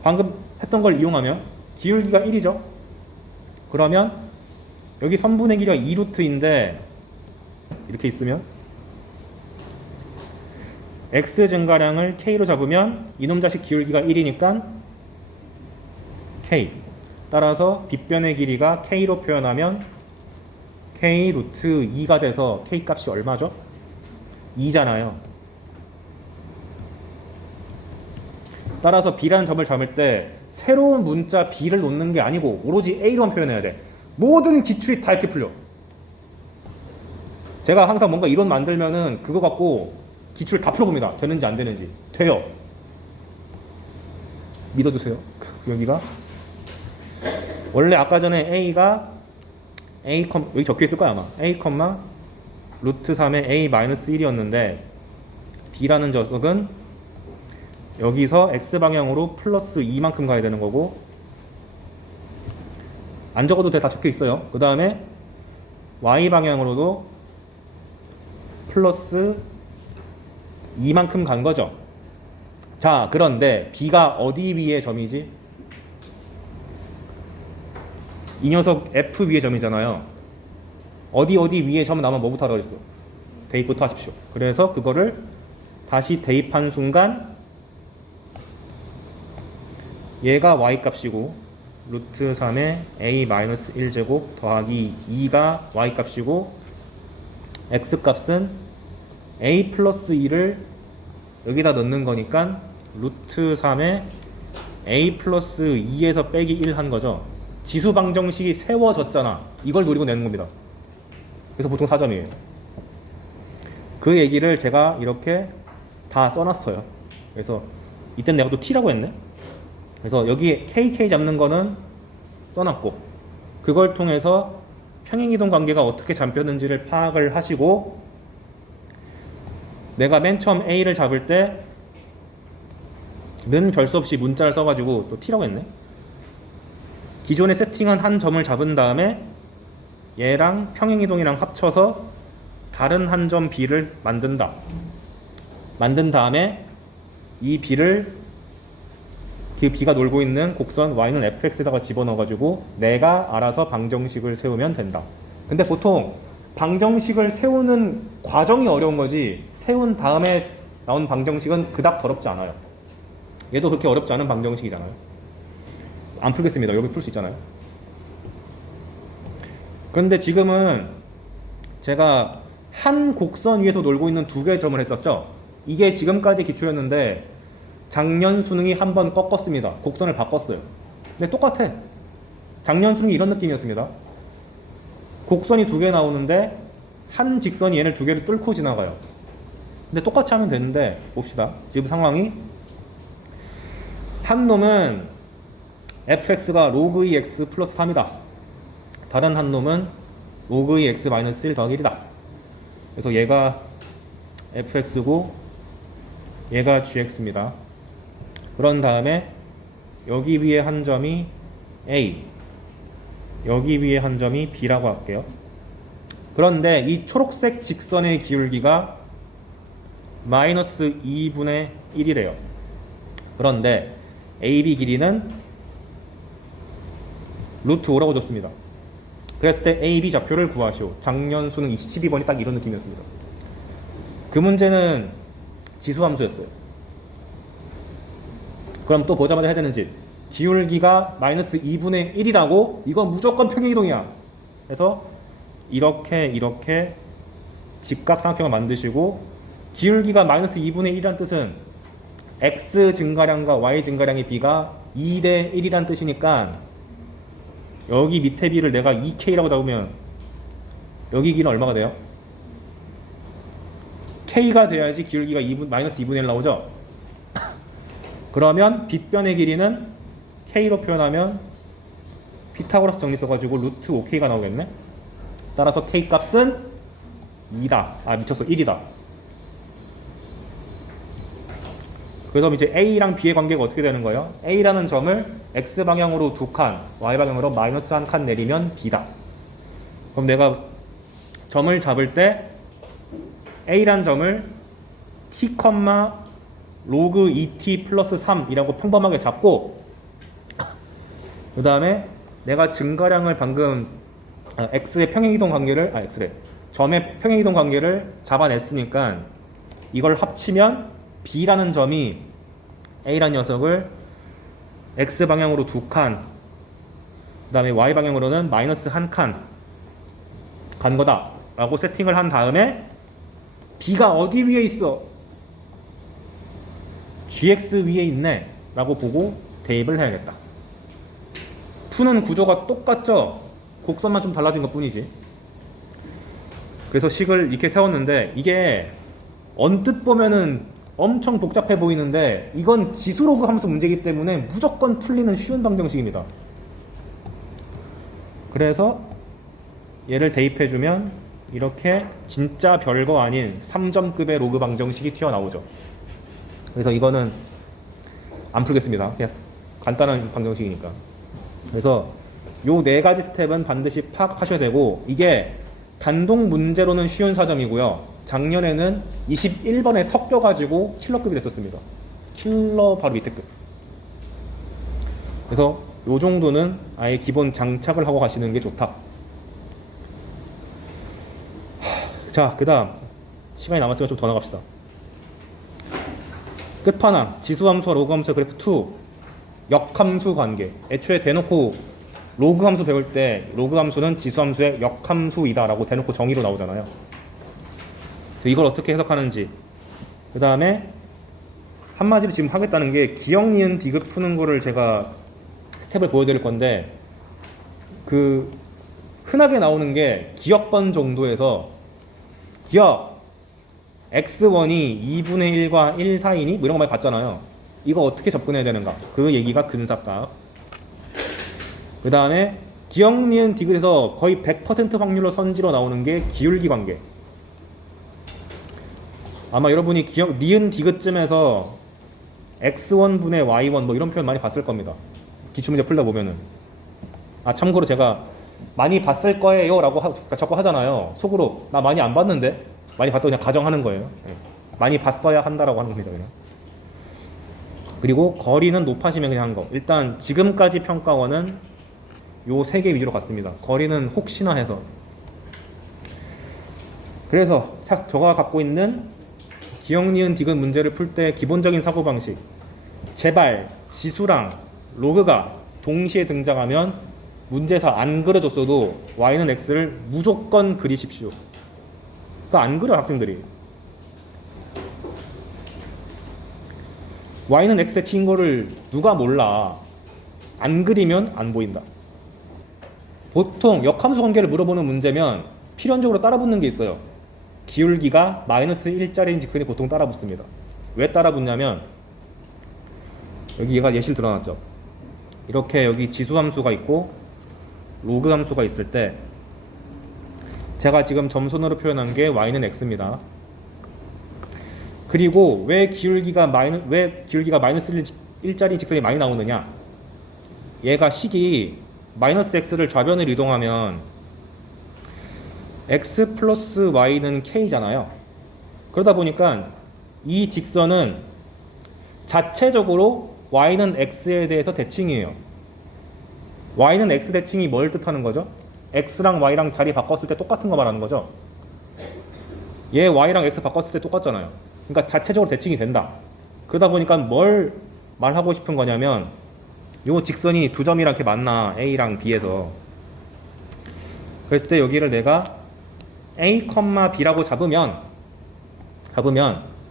방금 했던 걸 이용하면 기울기가 1이죠. 그러면 여기 선분의 길이가 2루트인데 이렇게 있으면 x 증가량을 k로 잡으면 이놈 자식 기울기가 1이니까 k. 따라서 빗변의 길이가 k로 표현하면 k 루트 2가 돼서 k 값이 얼마죠? 2잖아요. 따라서 B라는 점을 잡을 때 새로운 문자 B를 놓는 게 아니고 오로지 A로만 표현해야 돼. 모든 기출이 다 이렇게 풀려. 제가 항상 뭔가 이론 만들면은 그거 갖고 기출 다 풀어봅니다. 되는지 안 되는지. 돼요. 믿어주세요. 여기가 원래 아까 전에 A가 여기 적혀 있을 거야 아마. A, 루트 3의 A 마이너스 1이었는데 B라는 녀석은 여기서 X방향으로 플러스 2만큼 가야 되는 거고, 안 적어도 돼. 다 적혀 있어요. 그 다음에 Y방향으로도 플러스 2만큼 간 거죠. 자, 그런데 B가 어디 위의 점이지? 이 녀석 F 위의 점이잖아요. 어디 위의 점 나면 뭐부터 하라고 그랬어? 대입부터 하십시오. 그래서 그거를 다시 대입한 순간 얘가 y값이고 루트 3의 a 마이너스 1제곱 더하기 2가 y값이고 x값은 a 플러스 2를 여기다 넣는 거니까 루트 3의 a 플러스 2에서 빼기 1 한 거죠. 지수 방정식이 세워졌잖아. 이걸 노리고 내는 겁니다. 그래서 보통 4점이에요. 그 얘기를 제가 이렇게 다 써놨어요. 그래서 이땐 내가 또 t라고 했네. 그래서 여기 KK 잡는 거는 써놨고, 그걸 통해서 평행이동 관계가 어떻게 잡혔는지를 파악을 하시고, 내가 맨 처음 A를 잡을 때는 별수 없이 문자를 써가지고 또 T라고 했네. 기존에 세팅한 한 점을 잡은 다음에 얘랑 평행이동이랑 합쳐서 다른 한 점 B를 만든다. 만든 다음에 이 B를 그 B가 놀고 있는 곡선 Y는 fx에다가 집어넣어가지고 내가 알아서 방정식을 세우면 된다. 근데 보통 방정식을 세우는 과정이 어려운 거지 세운 다음에 나온 방정식은 그닥 더럽지 않아요. 얘도 그렇게 어렵지 않은 방정식이잖아요. 안 풀겠습니다. 여기 풀 수 있잖아요. 그런데 지금은 제가 한 곡선 위에서 놀고 있는 두 개의 점을 했었죠. 이게 지금까지 기출이었는데 작년 수능이 한번 꺾었습니다. 곡선을 바꿨어요. 근데 똑같아. 작년 수능이 이런 느낌이었습니다. 곡선이 두 개 나오는데 한 직선이 얘를 두 개를 뚫고 지나가요. 근데 똑같이 하면 되는데 봅시다. 지금 상황이 한 놈은 fx가 로그 2x 플러스 3이다. 다른 한 놈은 로그 2x 마이너스 1 더하기 1이다. 그래서 얘가 fx고 얘가 gx입니다. 그런 다음에 여기 위에 한 점이 A, 여기 위에 한 점이 B라고 할게요. 그런데 이 초록색 직선의 기울기가 마이너스 2분의 1이래요. 그런데 AB 길이는 루트 5라고 줬습니다. 그랬을 때 AB 좌표를 구하시오. 작년 수능 12번이 딱 이런 느낌이었습니다. 그 문제는 지수함수였어요. 그럼 또 보자마자 해야 되는지, 기울기가 마이너스 2분의 1이라고? 이건 무조건 평행이동이야. 그래서 이렇게 직각삼각형을 만드시고, 기울기가 마이너스 2분의 1이라는 뜻은 x 증가량과 y 증가량의 비가 2대 1이라는 뜻이니까 여기 밑에 비를 내가 2k라고 잡으면 여기 길이는 얼마가 돼요? k가 돼야지 기울기가 마이너스 2분의 1 나오죠? 그러면 빗변의 길이는 k로 표현하면 피타고라스 정리 써가지고 루트 5k가 나오겠네? 따라서 k 값은 2다. 아, 미쳤어. 1이다. 그래서 이제 A랑 B의 관계가 어떻게 되는 거예요? A라는 점을 X방향으로 2칸, Y방향으로 마이너스 1칸 내리면 B다. 그럼 내가 점을 잡을 때 A라는 점을 T, 로그 2T 플러스 3이라고 평범하게 잡고, 그 다음에 내가 증가량을 방금 X의 평행이동 관계를, 점의 평행이동 관계를 잡아냈으니까 이걸 합치면 B라는 점이 A라는 녀석을 X방향으로 2칸, 그 다음에 Y방향으로는 마이너스 1칸 간 거다 라고 세팅을 한 다음에 B가 어디 위에 있어? GX 위에 있네 라고 보고 대입을 해야겠다. 푸는 구조가 똑같죠? 곡선만 좀 달라진 것 뿐이지. 그래서 식을 이렇게 세웠는데 이게 언뜻 보면은 엄청 복잡해 보이는데 이건 지수로그 함수 문제이기 때문에 무조건 풀리는 쉬운 방정식입니다. 그래서 얘를 대입해주면 이렇게 진짜 별거 아닌 3점급의 로그 방정식이 튀어나오죠. 그래서 이거는 안 풀겠습니다. 그냥 간단한 방정식이니까. 그래서 요 네 가지 스텝은 반드시 파악하셔야 되고, 이게 단독 문제로는 쉬운 4점이고요. 작년에는 21번에 섞여가지고 킬러급이 됐었습니다. 킬러 바로 밑에 급. 그래서 요 정도는 아예 기본 장착을 하고 가시는 게 좋다. 자, 그 다음 시간이 남았으면 좀 더 나갑시다. 끝판왕, 지수함수와 로그함수의 그래프 2, 역함수 관계. 애초에 대놓고 로그함수 배울 때 로그함수는 지수함수의 역함수이다 라고 대놓고 정의로 나오잖아요. 그래서 이걸 어떻게 해석하는지, 그 다음에 한마디로 지금 하겠다는 게 기억, 니은, 디귿 푸는 거를 제가 스텝을 보여드릴 건데, 그 흔하게 나오는 게 기억번 정도에서 기억 x1이 2분의 1과 1 사이니? 뭐 이런 거 많이 봤잖아요. 이거 어떻게 접근해야 되는가? 그 얘기가 근사값. 그 다음에 기억, 니은, 디귿에서 거의 100% 확률로 선지로 나오는 게 기울기 관계. 아마 여러분이 기억, 니은, 디귿쯤에서 x1분의 y1 뭐 이런 표현 많이 봤을 겁니다. 기출문제 풀다 보면은. 아, 참고로 제가 많이 봤을 거예요 라고 자꾸 하잖아요. 속으로 나 많이 안 봤는데? 많이 봤다고 그냥 가정하는 거예요. 많이 봤어야 한다라고 하는 겁니다. 그냥. 그리고 거리는 높아지면 그냥 한 거. 일단 지금까지 평가원은 요 세 개 위주로 갔습니다. 거리는 혹시나 해서. 그래서 저가 갖고 있는 기억, 니은, 디귿 문제를 풀 때 기본적인 사고방식, 제발 지수랑 로그가 동시에 등장하면 문제에서 안 그려줬어도 y는 x를 무조건 그리십시오. 그거 안 그려 학생들이. y는 x 대칭인 거를 누가 몰라. 안 그리면 안 보인다. 보통 역함수 관계를 물어보는 문제면 필연적으로 따라붙는 게 있어요. 기울기가 마이너스 1짜리인 직선이 보통 따라붙습니다. 왜 따라붙냐면 여기 얘가 예시를 들어놨죠. 이렇게 여기 지수함수가 있고 로그 함수가 있을 때 제가 지금 점선으로 표현한 게 y는 x입니다. 그리고 왜 기울기가 마이너스 1짜리 직선이 많이 나오느냐? 얘가 식이 마이너스 x를 좌변으로 이동하면 x 플러스 y는 k잖아요. 그러다 보니까 이 직선은 자체적으로 y는 x에 대해서 대칭이에요. y는 x 대칭이 뭘 뜻하는 거죠? x랑 y랑 자리 바꿨을 때 똑같은 거 말하는 거죠. 얘 y랑 x 바꿨을 때 똑같잖아요. 그러니까 자체적으로 대칭이 된다. 그러다 보니까 뭘 말하고 싶은 거냐면 요 직선이 두 점이랑 이렇게 만나, A랑 B에서. 그랬을 때 여기를 내가 A, B라고 잡으면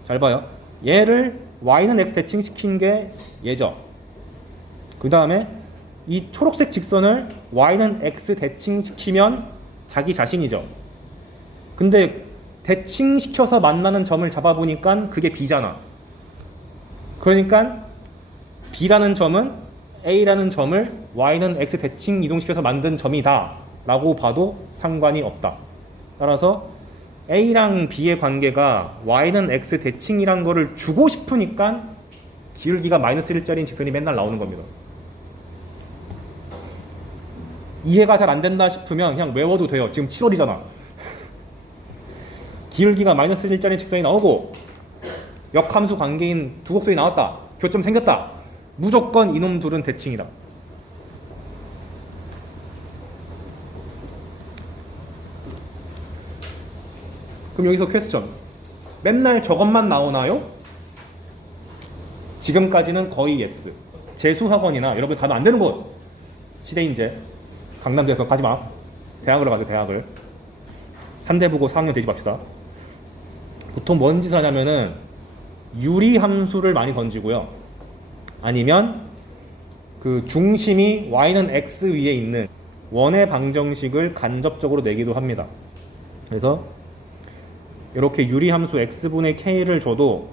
잘 봐요. 얘를 Y는 X 대칭시킨 게 얘죠. 그 다음에 이 초록색 직선을 Y는 X 대칭시키면 자기 자신이죠. 근데 대칭시켜서 만나는 점을 잡아보니까 그게 B잖아. 그러니까 B라는 점은 A라는 점을 Y는 X 대칭 이동시켜서 만든 점이다 라고 봐도 상관이 없다. 따라서 A랑 B의 관계가 Y는 X 대칭이란 거를 주고 싶으니까 기울기가 마이너스 1짜리인 직선이 맨날 나오는 겁니다. 이해가 잘 안 된다 싶으면 그냥 외워도 돼요. 지금 7월이잖아. 기울기가 마이너스 1짜리인 직선이 나오고 역함수 관계인 두 곡선이 나왔다. 교점 생겼다. 무조건 이놈 둘은 대칭이다. 그럼 여기서 퀘스천. 맨날 저것만 나오나요? 지금까지는 거의 예스. 재수학원이나 여러분 가면 안 되는 곳. 시대인재. 강남대에서 가지마. 대학으로 가죠. 대학을. 한대보고 4학년 대집합시다. 보통 뭔 짓을 하냐면은 유리함수를 많이 던지고요. 아니면 그 중심이 y는 x 위에 있는 원의 방정식을 간접적으로 내기도 합니다. 그래서 이렇게 유리함수 x분의 k를 줘도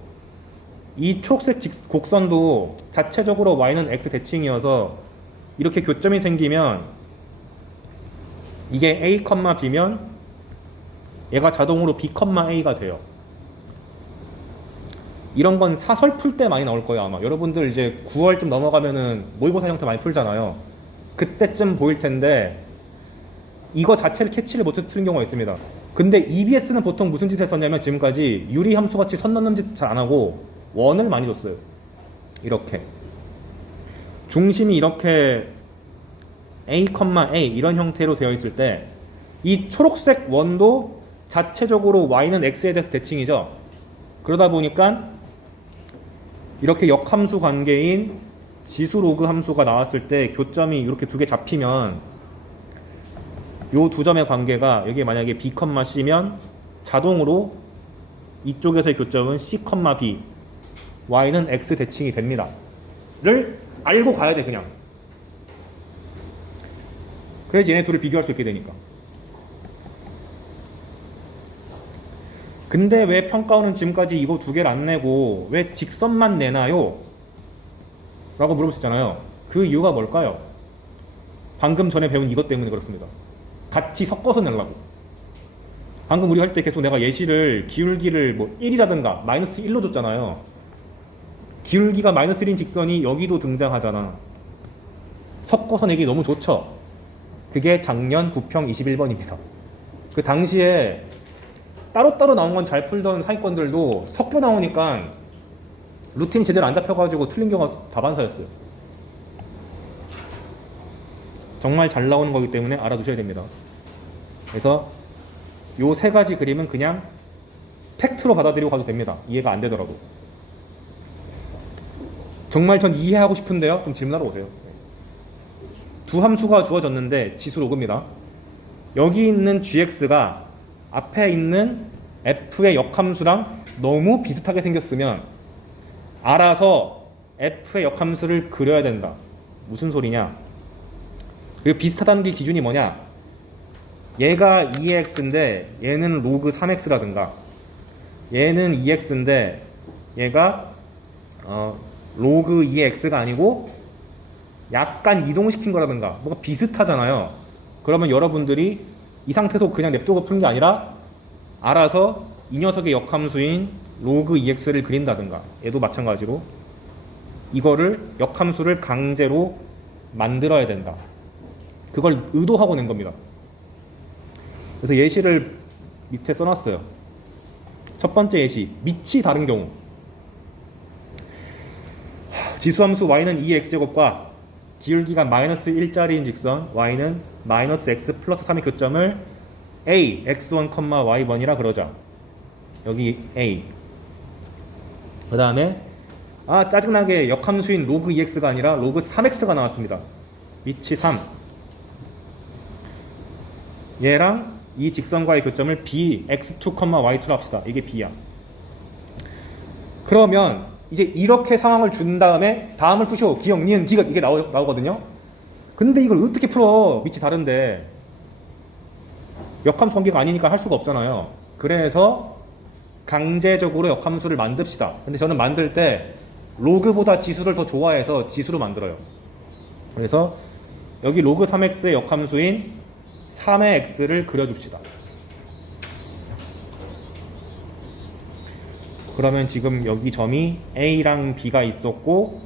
이 초록색 곡선도 자체적으로 y는 x 대칭이어서 이렇게 교점이 생기면 이게 a, b면 얘가 자동으로 b, a가 돼요. 이런 건 사설 풀 때 많이 나올 거예요. 아마 여러분들 이제 9월쯤 넘어가면은 모의고사 형태 많이 풀잖아요. 그때쯤 보일 텐데 이거 자체를 캐치를 못해서 틀린 경우가 있습니다. 근데 EBS는 보통 무슨 짓을 했었냐면 지금까지 유리함수 같이 선 넘는 짓 잘 안 하고 원을 많이 줬어요. 이렇게 중심이 이렇게 A, A 이런 형태로 되어 있을 때 이 초록색 원도 자체적으로 y는 x에 대해서 대칭이죠. 그러다 보니까 이렇게 역함수 관계인 지수 로그 함수가 나왔을 때 교점이 이렇게 두 개 잡히면 요 두 점의 관계가 여기 만약에 b, c면 자동으로 이쪽에서의 교점은 c, b y는 x 대칭이 됩니다 를 알고 가야 돼. 그냥 그래야지 얘네 둘을 비교할 수 있게 되니까. 근데 왜 평가원은 지금까지 이거 두 개를 안 내고 왜 직선만 내나요? 라고 물어보셨잖아요. 그 이유가 뭘까요? 방금 전에 배운 이것 때문에 그렇습니다. 같이 섞어서 내려고. 방금 우리 할 때 계속 내가 예시를 기울기를 뭐 1이라든가 마이너스 1로 줬잖아요. 기울기가 마이너스 1인 직선이 여기도 등장하잖아. 섞어서 내기 너무 좋죠? 그게 작년 9평 21번입니다. 그 당시에 따로따로 나온 건 잘 풀던 사기꾼들도 섞여 나오니까 루틴이 제대로 안 잡혀가지고 틀린 경우가 다반사였어요. 정말 잘 나오는 거기 때문에 알아두셔야 됩니다. 그래서 요 세 가지 그림은 그냥 팩트로 받아들이고 가도 됩니다. 이해가 안 되더라도. 정말 전 이해하고 싶은데요. 좀 질문하러 오세요. 두 함수가 주어졌는데 지수 로그입니다. 여기 있는 gx가 앞에 있는 f의 역함수랑 너무 비슷하게 생겼으면 알아서 f의 역함수를 그려야 된다. 무슨 소리냐? 그리고 비슷하다는 게 기준이 뭐냐? 얘가 2x인데 얘는 로그 3x라든가 얘는 2x인데 얘가 로그 2x가 아니고 약간 이동시킨 거라든가 뭐가 비슷하잖아요. 그러면 여러분들이 이 상태에서 그냥 냅두고 푸는 게 아니라 알아서 이 녀석의 역함수인 로그 2x를 그린다든가 얘도 마찬가지로 이거를 역함수를 강제로 만들어야 된다. 그걸 의도하고 낸 겁니다. 그래서 예시를 밑에 써놨어요. 첫 번째 예시, 밑이 다른 경우. 지수함수 y는 2x제곱과 기울기가 마이너스 1짜리인 직선 y는 마이너스 x 플러스 3의 교점을 a, x1, y1이라 그러자. 여기 a. 그 다음에 짜증나게 역함수인 로그 2x가 아니라 로그 3x가 나왔습니다. 밑이 3. 얘랑 이 직선과의 교점을 b, x2, y2로 합시다. 이게 b야. 그러면 이제 이렇게 상황을 준 다음에 다음을 푸시오. 기억, 니은, 디귿 이게 나오거든요. 근데 이걸 어떻게 풀어? 밑이 다른데. 역함수 관계가 아니니까 할 수가 없잖아요. 그래서 강제적으로 역함수를 만듭시다. 근데 저는 만들 때 로그보다 지수를 더 좋아해서 지수로 만들어요. 그래서 여기 로그 3x의 역함수인 3의 x를 그려줍시다. 그러면 지금 여기 점이 A랑 B가 있었고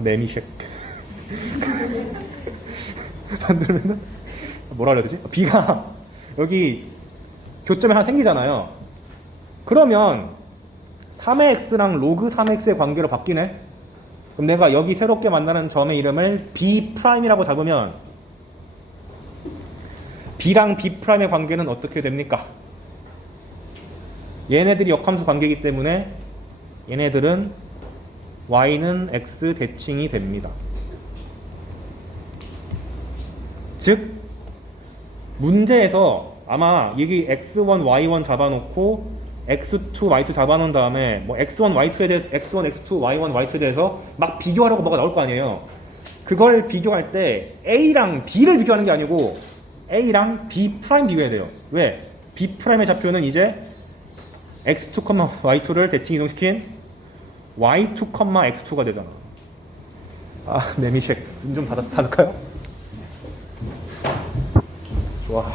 매미쉑 만들면은 뭐라 그래야 되지? B가 여기 교점이 하나 생기잖아요. 그러면 3의 x랑 로그 3x의 관계로 바뀌네? 그럼 내가 여기 새롭게 만나는 점의 이름을 B'이라고 잡으면 B랑 B'의 관계는 어떻게 됩니까? 얘네들이 역함수 관계이기 때문에 얘네들은 y는 x 대칭이 됩니다. 즉 문제에서 아마 여기 x1, y1 잡아놓고 x2, y2 잡아놓은 다음에 뭐 x1, y2에 대해서 x1, x2, y1, y2에 대해서 막 비교하려고 뭐가 나올 거 아니에요. 그걸 비교할 때 a랑 b를 비교하는 게 아니고 a랑 b 프라임 비교해야 돼요. 왜? b 프라임의 좌표는 이제 x2, y2를 대칭 이동시킨 y2, x2가 되잖아. 아, 매미쉑 좀 닫을까요? 좋아.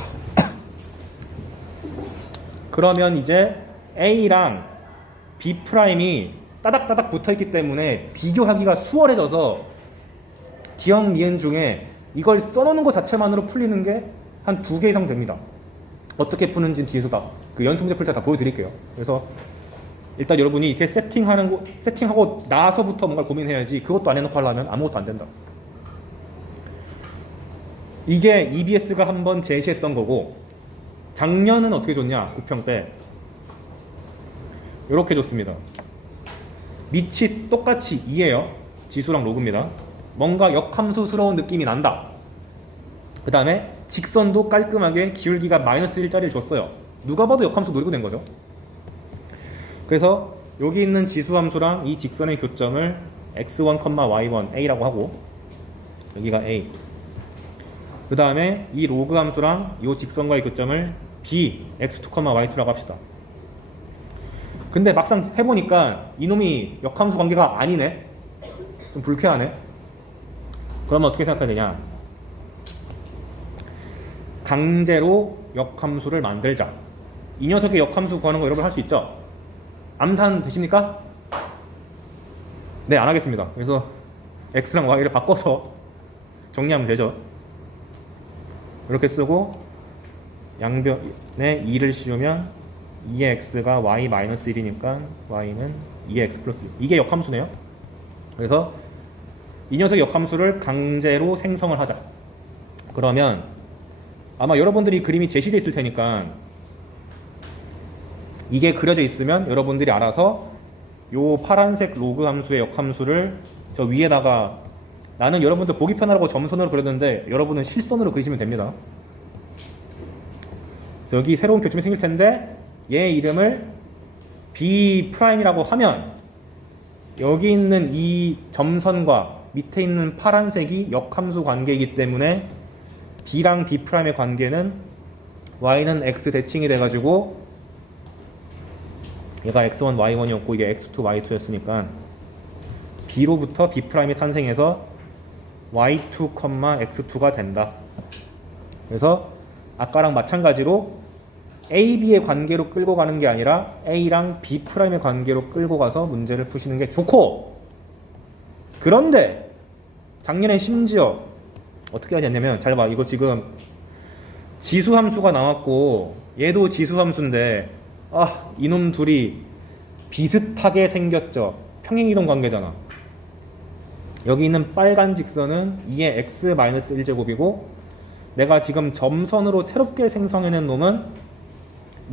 그러면 이제 A랑 B 프라임이 따닥따닥 붙어있기 때문에 비교하기가 수월해져서 기억 니은 중에 이걸 써놓는 것 자체만으로 풀리는 게 한 2개 이상 됩니다. 어떻게 푸는지 뒤에서 다 그 연습 문제 풀 때 다 보여드릴게요. 그래서 일단 여러분이 이렇게 세팅하고 나서부터 뭔가 고민해야지 그것도 안 해놓고 하려면 아무것도 안 된다. 이게 EBS가 한번 제시했던 거고, 작년은 어떻게 줬냐? 9평 때 이렇게 줬습니다. 밑이 똑같이 2예요. 지수랑 로그입니다. 뭔가 역함수스러운 느낌이 난다. 그 다음에 직선도 깔끔하게 기울기가 마이너스 1짜리를 줬어요. 누가 봐도 역함수 노리고 된 거죠. 그래서 여기 있는 지수함수랑 이 직선의 교점을 x1, y1, a라고 하고, 여기가 a. 그 다음에 이 로그 함수랑 이 직선과의 교점을 b, x2, y2라고 합시다. 근데 막상 해보니까 이놈이 역함수 관계가 아니네? 좀 불쾌하네? 그러면 어떻게 생각해야 되냐? 강제로 역함수를 만들자. 이 녀석의 역함수 구하는 거 여러분 할 수 있죠? 암산 되십니까? 네, 안 하겠습니다. 그래서 x랑 y를 바꿔서 정리하면 되죠. 이렇게 쓰고 양변에 2를 씌우면 2의 x가 y-1이니까 y는 2의 x 플러스 1. 이게 역함수네요. 그래서 이 녀석의 역함수를 강제로 생성을 하자. 그러면 아마 여러분들이 그림이 제시되어 있을 테니까 이게 그려져 있으면 여러분들이 알아서 요 파란색 로그 함수의 역함수를 저 위에다가, 나는 여러분들 보기 편하라고 점선으로 그렸는데 여러분은 실선으로 그리시면 됩니다. 여기 새로운 교점이 생길 텐데 얘 이름을 B'이라고 하면 여기 있는 이 점선과 밑에 있는 파란색이 역함수 관계이기 때문에 B랑 B'의 관계는 Y는 X 대칭이 돼가지고 얘가 X1, Y1이었고 이게 X2, Y2였으니까 B로부터 B'이 탄생해서 Y2, X2가 된다. 그래서 아까랑 마찬가지로 A, B의 관계로 끌고 가는 게 아니라 A랑 B'의 관계로 끌고 가서 문제를 푸시는 게 좋고, 그런데 작년에 심지어 어떻게 하셨냐면, 잘 봐, 이거 지금 지수함수가 나왔고 얘도 지수함수인데 이놈 둘이 비슷하게 생겼죠. 평행이동 관계잖아. 여기 있는 빨간 직선은 2의 x-1제곱이고 내가 지금 점선으로 새롭게 생성해낸 놈은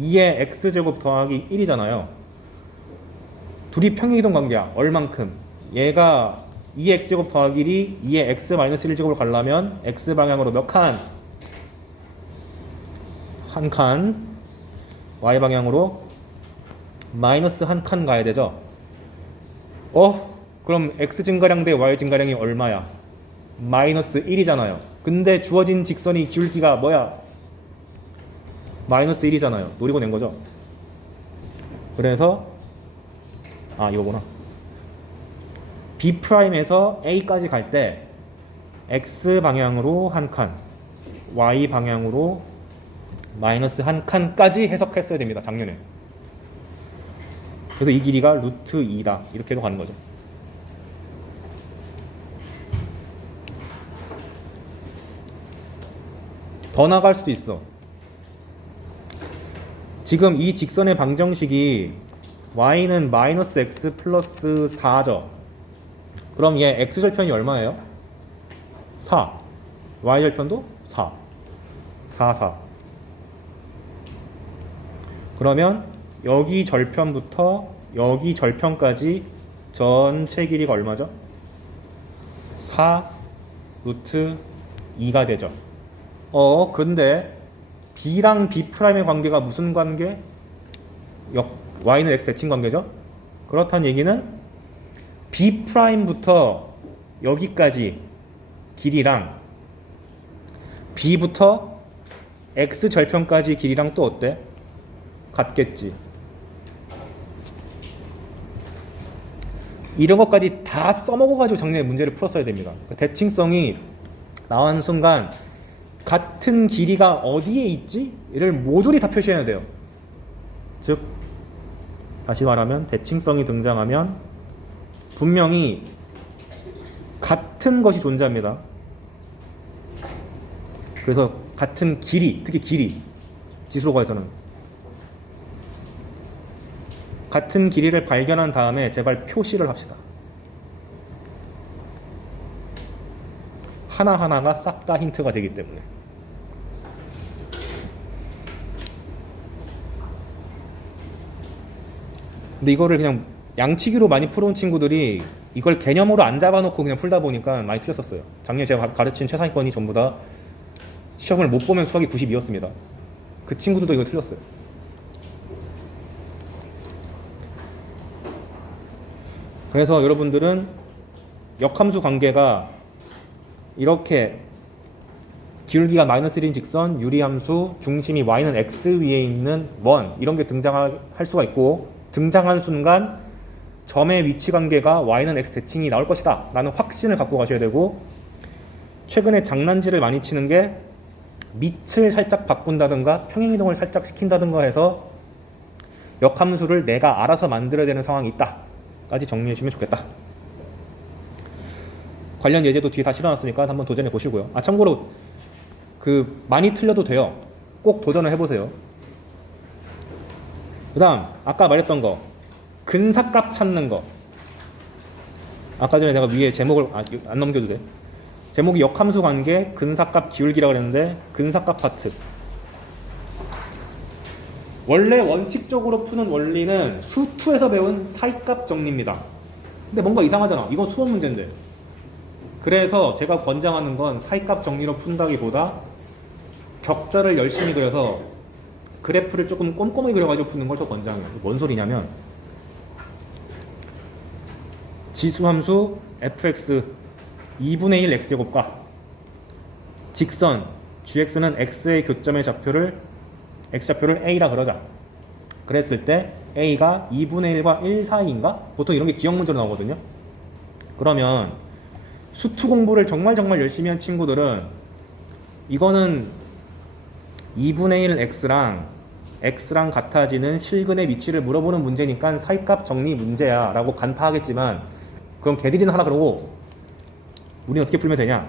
2의 x제곱 더하기 1이잖아요. 둘이 평행이동 관계야. 얼만큼? 얘가 2의 x제곱 더하기 1이 2의 x-1제곱을 가려면 x방향으로 몇 칸? 한 칸. y방향으로 마이너스 한 칸 가야 되죠. 그럼 x 증가량 대 y 증가량이 얼마야? 마이너스 1이잖아요. 근데 주어진 직선이 기울기가 뭐야? 마이너스 1이잖아요. 노리고 낸 거죠. 그래서 이거구나. B'에서 A까지 갈 때 x 방향으로 한 칸, y 방향으로 마이너스 한 칸까지 해석했어야 됩니다. 작년에. 그래서 이 길이가 루트 2다. 이렇게 해서 가는 거죠. 더 나갈 수도 있어. 지금 이 직선의 방정식이 y는 마이너스 x 플러스 4죠. 그럼 얘 x절편이 얼마예요? 4. y절편도 4. 4, 4. 그러면 여기 절편부터 여기 절편까지 전체 길이가 얼마죠? 4 루트 2가 되죠. 근데 B랑 B'의 관계가 무슨 관계? Y는 X 대칭 관계죠. 그렇다는 얘기는 B'부터 여기까지 길이랑 B부터 X 절편까지 길이랑 또 어때? 같겠지. 이런 것까지 다 써먹어가지고 작년에 문제를 풀었어야 됩니다. 대칭성이 나오는 순간 같은 길이가 어디에 있지? 이를 모조리 다 표시해야 돼요. 즉 다시 말하면 대칭성이 등장하면 분명히 같은 것이 존재합니다. 그래서 같은 길이, 특히 길이, 지수로가에서는 같은 길이를 발견한 다음에 제발 표시를 합시다. 하나하나가 싹 다 힌트가 되기 때문에. 근데 이거를 그냥 양치기로 많이 풀어온 친구들이 이걸 개념으로 안 잡아놓고 그냥 풀다 보니까 많이 틀렸었어요. 작년에 제가 가르친 최상위권이 전부 다 시험을 못 보면 수학이 92였습니다. 그 친구들도 이거 틀렸어요. 그래서 여러분들은 역함수 관계가 이렇게 기울기가 -1인 직선, 유리함수, 중심이 y는 x 위에 있는 원 이런 게 등장할 수가 있고, 등장한 순간 점의 위치 관계가 y는 x 대칭이 나올 것이다 라는 확신을 갖고 가셔야 되고, 최근에 장난질을 많이 치는 게 밑을 살짝 바꾼다든가 평행이동을 살짝 시킨다든가 해서 역함수를 내가 알아서 만들어야 되는 상황이 있다 까지 정리해 주시면 좋겠다. 관련 예제도 뒤에 다 실어놨으니까 한번 도전해 보시고요. 참고로 많이 틀려도 돼요. 꼭 도전을 해보세요. 그 다음 아까 말했던 거 근사값 찾는 거. 아까 전에 내가 위에 제목을 안 넘겨도 돼. 제목이 역함수 관계 근사값 기울기라고 그랬는데, 근사값 파트 원래 원칙적으로 푸는 원리는 수2에서 배운 사이값 정리입니다. 근데 뭔가 이상하잖아. 이거 수업 문제인데. 그래서 제가 권장하는 건 사이값 정리로 푼다기보다 격자를 열심히 그려서 그래프를 조금 꼼꼼히 그려가지고 푸는 걸 더 권장해요. 뭔 소리냐면 지수함수 fx 2분의 1 x제곱과 직선 gx는 x의 교점의 x좌표를 a라 그러자. 그랬을 때 a가 2분의 1과 1 사이인가? 보통 이런 게 기억 문제로 나오거든요. 그러면 수투 공부를 정말 열심히 한 친구들은 이거는 2분의 1 x랑 같아지는 실근의 위치를 물어보는 문제니까 사이값 정리 문제야 라고 간파하겠지만, 그럼 걔들이는 하라 그러고 우리는 어떻게 풀면 되냐?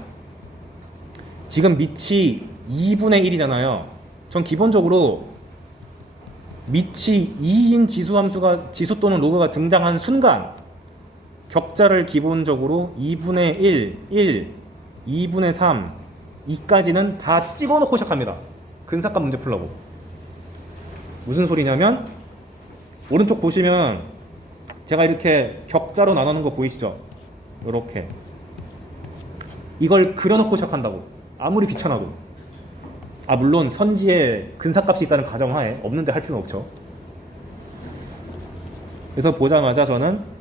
지금 밑이 2분의 1이잖아요. 전 기본적으로 밑이 2인 지수 또는 로그가 등장한 순간 격자를 기본적으로 2분의 1, 2분의 3, 2까지는 다 찍어놓고 시작합니다. 근사값 문제 풀려고. 무슨 소리냐면 오른쪽 보시면 제가 이렇게 격자로 나누는 거 보이시죠? 이렇게 이걸 그려놓고 시작한다고. 아무리 귀찮아도. 물론 선지에 근사값이 있다는 가정하에 없는데 할 필요는 없죠. 그래서 보자마자 저는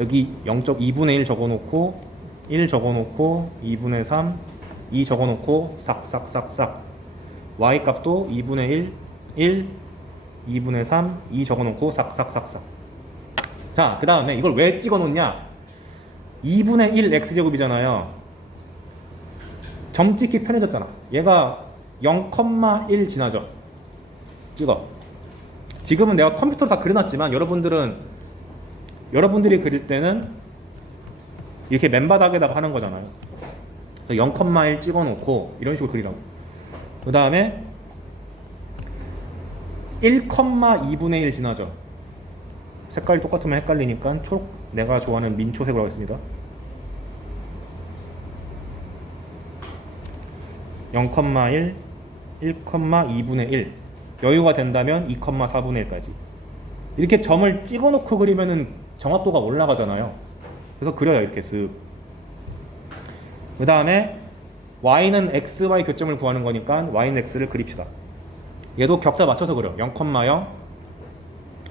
여기 0.2분의 1 적어놓고 1 적어놓고 2분의 3 2 적어놓고 싹싹싹싹 y값도 2분의 1 2분의 3 2 적어놓고 싹싹싹싹. 자, 그 다음에 이걸 왜 찍어놓냐? 2분의 1 x제곱이잖아요. 점 찍기 편해졌잖아. 얘가 0,1 지나죠. 찍어. 지금은 내가 컴퓨터로 다 그려놨지만 여러분들이 그릴 때는 이렇게 맨바닥에다가 하는 거잖아요. 그래서 0,1 찍어놓고 이런 식으로 그리라고. 그 다음에 1,2분의 1 지나죠. 색깔이 똑같으면 헷갈리니까 내가 좋아하는 민초색으로 하겠습니다. 0,1, 1,2분의 1 여유가 된다면 2,4분의 1까지 이렇게 점을 찍어놓고 그리면은 정확도가 올라가잖아요. 그래서 그려요. 이렇게 쓱. 그 다음에 y는 x, y 교점을 구하는 거니까 y는 x를 그립시다. 얘도 격자 맞춰서 그려. 0,0,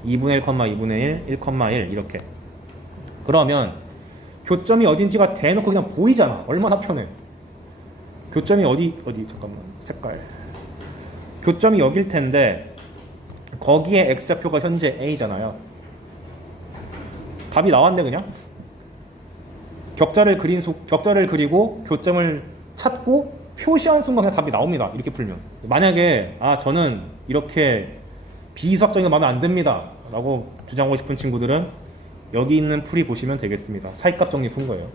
2분의 1, 2분의 1, 1,1 이렇게. 그러면 교점이 어딘지가 대놓고 그냥 보이잖아. 얼마나 편해. 교점이 어디 잠깐만 색깔. 교점이 여길 텐데 거기에 x좌표가 현재 a잖아요. 답이 나왔네 그냥. 격자를 그리고 교점을 찾고 표시한 순간 그냥 답이 나옵니다. 이렇게 풀면. 만약에 저는 이렇게 비수학적인 거 마음에 안 듭니다 라고 주장하고 싶은 친구들은 여기 있는 풀이 보시면 되겠습니다. 사이값 정리 푼 거예요.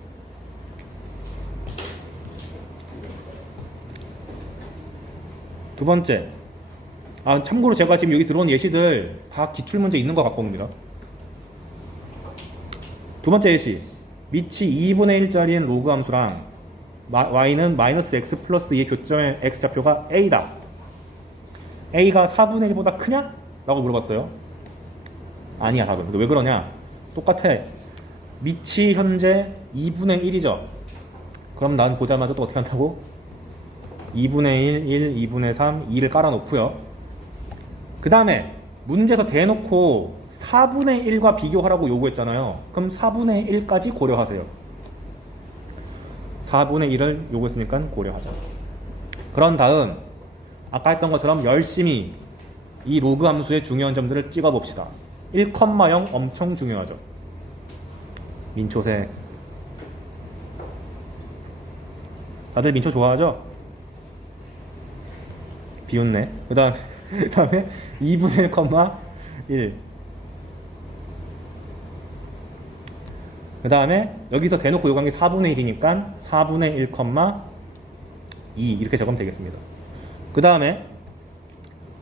두 번째, 참고로 제가 지금 여기 들어온 예시들 다 기출문제 있는 것 같고 봅니다. 두 번째 예시, 밑이 2분의 1짜리인 로그 함수랑 y는 마이너스 x 플러스 2의 교점의 x좌표가 a다. a가 4분의 1보다 크냐? 라고 물어봤어요. 아니야 답은. 근데 왜 그러냐? 똑같아. 밑이 현재 2분의 1이죠. 그럼 난 보자마자 또 어떻게 한다고? 2분의 1, 2분의 3, 2를 깔아놓고요. 그 다음에 문제에서 대놓고 4분의 1과 비교하라고 요구했잖아요. 그럼 4분의 1까지 고려하세요. 4분의 1을 요구했으니까 고려하자. 그런 다음 아까 했던 것처럼 열심히 이 로그 함수의 중요한 점들을 찍어봅시다. 1,0 엄청 중요하죠. 민초색. 다들 민초 좋아하죠? 비웃네. 그 다음에 2분의 1,1. 그 다음에 여기서 대놓고 요구한 게 4분의 1이니까 4분의 1,2 이렇게 적으면 되겠습니다. 그 다음에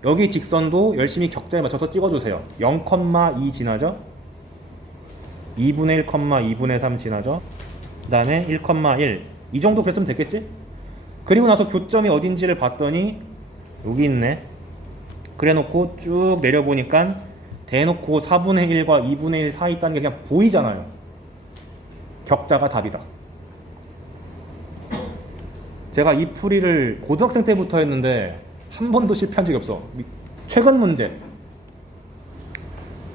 여기 직선도 열심히 격자에 맞춰서 찍어주세요. 0,2 지나죠? 2분의 1, 2분의 3 지나죠? 그 다음에 1,1 이 정도 그랬으면 됐겠지? 그리고 나서 교점이 어딘지를 봤더니 여기 있네. 그래놓고 쭉 내려보니까 대놓고 4분의 1과 2분의 1 사이 있다는 게 그냥 보이잖아요. 격자가 답이다. 제가 이 풀이를 고등학생 때부터 했는데 한 번도 실패한 적이 없어. 최근 문제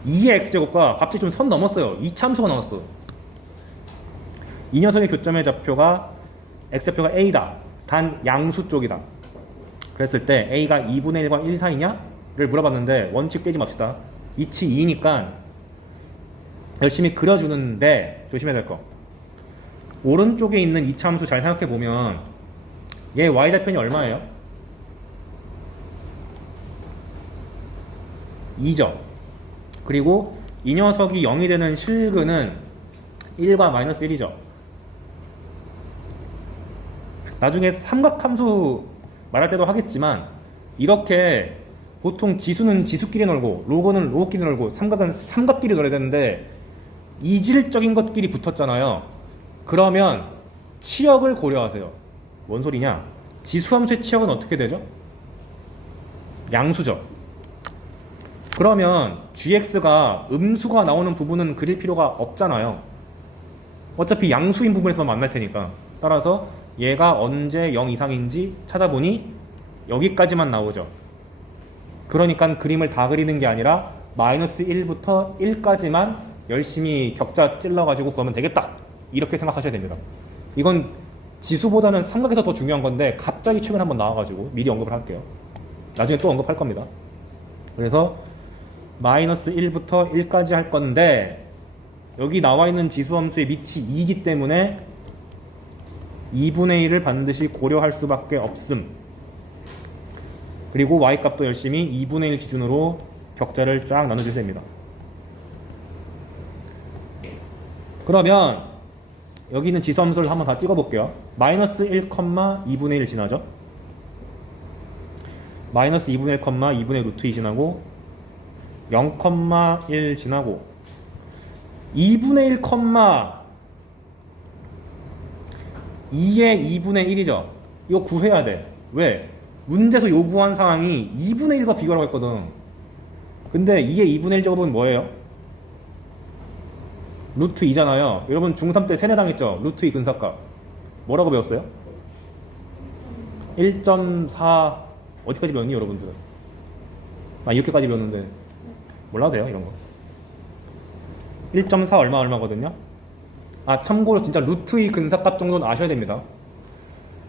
2의 x제곱과 갑자기 좀 선 넘었어요. 2차함수가 나왔어. 이 녀석의 교점의 좌표가 x좌표가 a다. 단 양수 쪽이다. 그랬을 때 a가 2분의 1과 1 사이냐를 물어봤는데 원칙 깨지 맙시다. 이치 2니까 열심히 그려주는데 조심해야 될 거. 오른쪽에 있는 이차함수 잘 생각해보면 얘 y좌편이 얼마예요? 2죠. 그리고 이 녀석이 0이 되는 실근은 1과 마이너스 1이죠. 나중에 삼각함수 말할 때도 하겠지만 이렇게 보통 지수는 지수끼리 놀고 로그는 로그끼리 놀고 삼각은 삼각끼리 놀아야 되는데 이질적인 것끼리 붙었잖아요. 그러면 치역을 고려하세요. 뭔 소리냐? 지수함수의 치역은 어떻게 되죠? 양수죠. 그러면 gx가 음수가 나오는 부분은 그릴 필요가 없잖아요. 어차피 양수인 부분에서만 만날 테니까. 따라서 얘가 언제 0 이상인지 찾아보니 여기까지만 나오죠. 그러니까 그림을 다 그리는 게 아니라 마이너스 1부터 1까지만 열심히 격자 찔러가지고 구하면 되겠다. 이렇게 생각하셔야 됩니다. 이건 지수보다는 삼각에서 더 중요한 건데 갑자기 최근에 한번 나와가지고 미리 언급을 할게요. 나중에 또 언급할 겁니다. 그래서 마이너스 1부터 1까지 할 건데 여기 나와 있는 지수함수의 밑이 2이기 때문에 2분의 1을 반드시 고려할 수밖에 없음. 그리고 y값도 열심히 2분의 1 기준으로 격자를 쫙 나눠주셔야 됩니다. 그러면 여기 있는 지수함수를 한번 다 찍어볼게요. 마이너스 1, 2분의 1 지나죠? 마이너스 2분의 1, 2분의 루트 2 지나고 0,1 지나고 2분의 1, 2의 2분의 1이죠. 이거 구해야 돼. 왜? 문제에서 요구한 상황이 2분의 1과 비교하라고 했거든. 근데 2의 2분의 1 제곱은 뭐예요? 루트 2잖아요. 여러분 중3 때 세뇌당했죠? 루트 2 근사값. 뭐라고 배웠어요? 1.4 어디까지 배웠니 여러분들? 나 이렇게까지 배웠는데 몰라도 돼요 이런 거. 1.4 얼마거든요. 참고로 진짜 루트 2 근사값 정도는 아셔야 됩니다.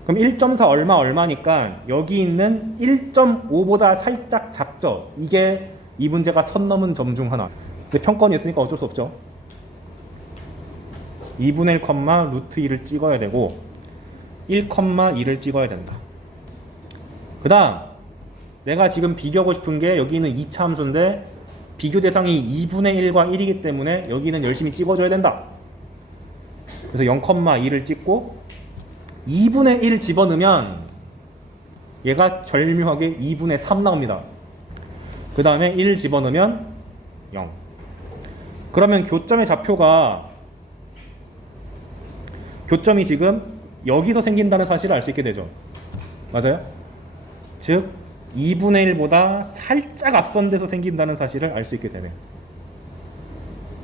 그럼 1.4 얼마니까 여기 있는 1.5보다 살짝 작죠. 이게 이 문제가 선 넘은 점 중 하나. 근데 평권이 있으니까 어쩔 수 없죠. 2분의 1, 루트 2를 찍어야 되고 1,2를 찍어야 된다. 그 다음 내가 지금 비교하고 싶은 게 여기는 2차 함수인데 비교 대상이 2분의 1과 1이기 때문에 여기는 열심히 찍어줘야 된다. 그래서 0,2를 찍고 2분의 1 집어넣으면 얘가 절묘하게 2분의 3 나옵니다. 그 다음에 1 집어넣으면 0. 그러면 교점의 좌표가 교점이 지금 여기서 생긴다는 사실을 알 수 있게 되죠. 맞아요? 즉 2분의 1보다 살짝 앞선 데서 생긴다는 사실을 알 수 있게 되네요.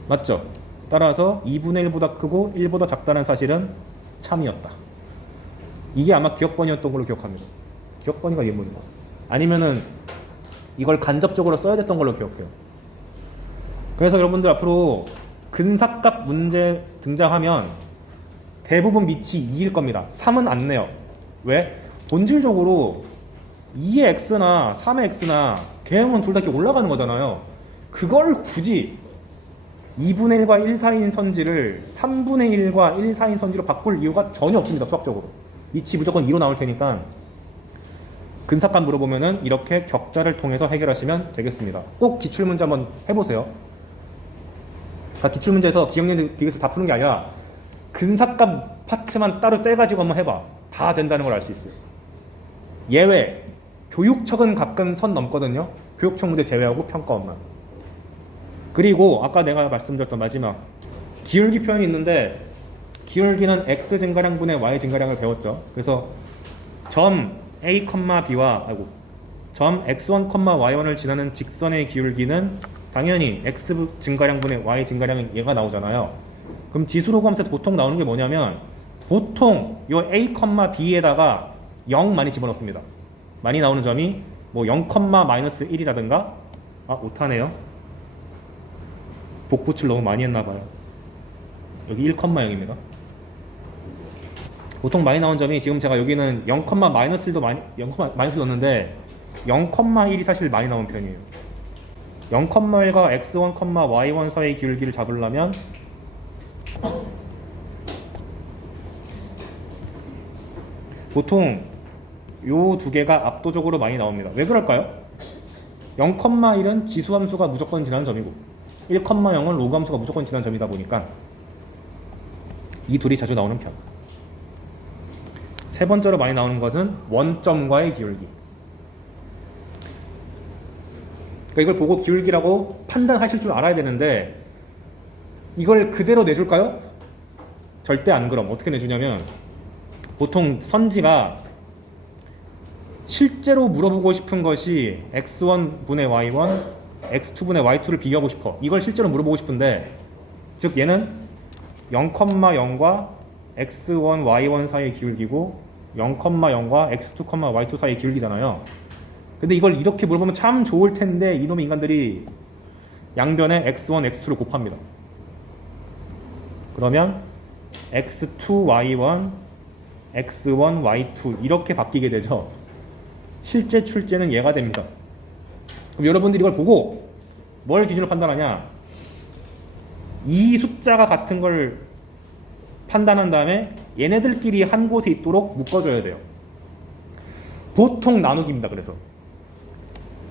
맞죠? 따라서 2분의 1보다 크고 1보다 작다는 사실은 참이었다. 이게 아마 기억번이었던 걸로 기억합니다. 기억번이가 이게 뭔가? 아니면은 이걸 간접적으로 써야 됐던 걸로 기억해요. 그래서 여러분들 앞으로 근사값 문제 등장하면 대부분 밑이 2일 겁니다. 3은 안 내요. 왜? 본질적으로 2의 x나 3의 x나 개형은 둘 다 이렇게 올라가는 거잖아요. 그걸 굳이 2분의 1과 1 사이인 선지를 3분의 1과 1 사이인 선지로 바꿀 이유가 전혀 없습니다. 수학적으로. 밑이 무조건 2로 나올 테니까 근사값 물어보면은 이렇게 격자를 통해서 해결하시면 되겠습니다. 꼭 기출문제 한번 해보세요. 기출문제에서 기억력 딕에서 다 푸는 게 아니라 근사값 파트만 따로 떼가지고 한번 해봐. 다 된다는 걸 알 수 있어요. 예외. 교육청은 가끔 선 넘거든요. 교육청 문제 제외하고 평가원만. 그리고 아까 내가 말씀드렸던 마지막 기울기 표현이 있는데 기울기는 x 증가량분의 y 증가량을 배웠죠. 그래서 점 a, b와 점 x1, y1을 지나는 직선의 기울기는 당연히 x 증가량분의 y 증가량은 얘가 나오잖아요. 그럼 지수로 구하면서 보통 나오는 게 뭐냐면 보통 요 a, b에다가 0 많이 집어넣습니다. 많이 나오는 점이 뭐 0,-1이라든가 오타네요. 복붙을 너무 많이 했나봐요. 여기 1,0입니다. 보통 많이 나온 점이 지금 제가 여기는 0,-1도 많이 0,-1 넣었는데 0,1이 사실 많이 나온 편이에요. 0,1과 x1, y1 사이의 기울기를 잡으려면 보통 요 두 개가 압도적으로 많이 나옵니다. 왜 그럴까요? 0,1은 지수함수가 무조건 지나는 점이고 1,0은 로그함수가 무조건 지나는 점이다 보니까 이 둘이 자주 나오는 편. 세 번째로 많이 나오는 것은 원점과의 기울기. 그러니까 이걸 보고 기울기라고 판단하실 줄 알아야 되는데 이걸 그대로 내줄까요? 절대 안 그럼. 어떻게 내주냐면 보통 선지가 실제로 물어보고 싶은 것이 x1분의 y1, x2분의 y2를 비교하고 싶어. 이걸 실제로 물어보고 싶은데 즉 얘는 0,0과 x1, y1 사이의 기울기고 0,0과 x2, y2 사이의 기울기잖아요. 근데 이걸 이렇게 물어보면 참 좋을 텐데 이놈의 인간들이 양변에 x1, x2를 곱합니다. 그러면 x2, y1, x1, y2 이렇게 바뀌게 되죠. 실제 출제는 얘가 됩니다. 그럼 여러분들이 이걸 보고 뭘 기준으로 판단하냐? 이 숫자가 같은 걸 판단한 다음에 얘네들끼리 한 곳에 있도록 묶어줘야 돼요. 보통 나누기입니다. 그래서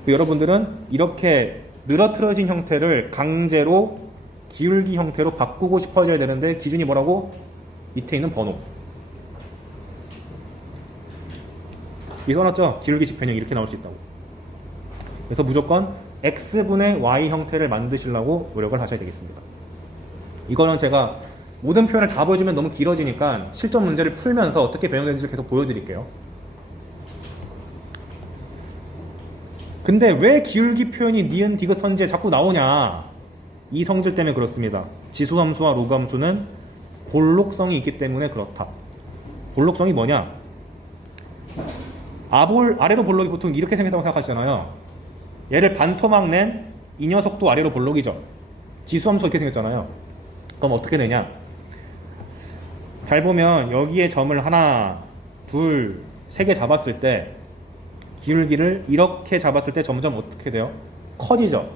여러분들은 이렇게 늘어뜨려진 형태를 강제로 기울기 형태로 바꾸고 싶어져야 되는데 기준이 뭐라고? 밑에 있는 번호. 이 써놨죠? 기울기 집현형 이렇게 나올 수 있다고. 그래서 무조건 x분의 y 형태를 만드시려고 노력을 하셔야 되겠습니다. 이거는 제가 모든 표현을 다 보여주면 너무 길어지니까 실전 문제를 풀면서 어떻게 변형되는지 계속 보여드릴게요. 근데 왜 기울기 표현이 니은, 디귿, 선지에 자꾸 나오냐? 이 성질 때문에 그렇습니다. 지수함수와 로그함수는 볼록성이 있기 때문에 그렇다. 볼록성이 뭐냐? 아래로 볼록이 보통 이렇게 생겼다고 생각하시잖아요. 얘를 반토막 낸 이 녀석도 아래로 볼록이죠. 지수함수 이렇게 생겼잖아요. 그럼 어떻게 되냐? 잘 보면 여기에 점을 하나, 둘, 세 개 잡았을 때 기울기를 이렇게 잡았을 때 점점 어떻게 돼요? 커지죠.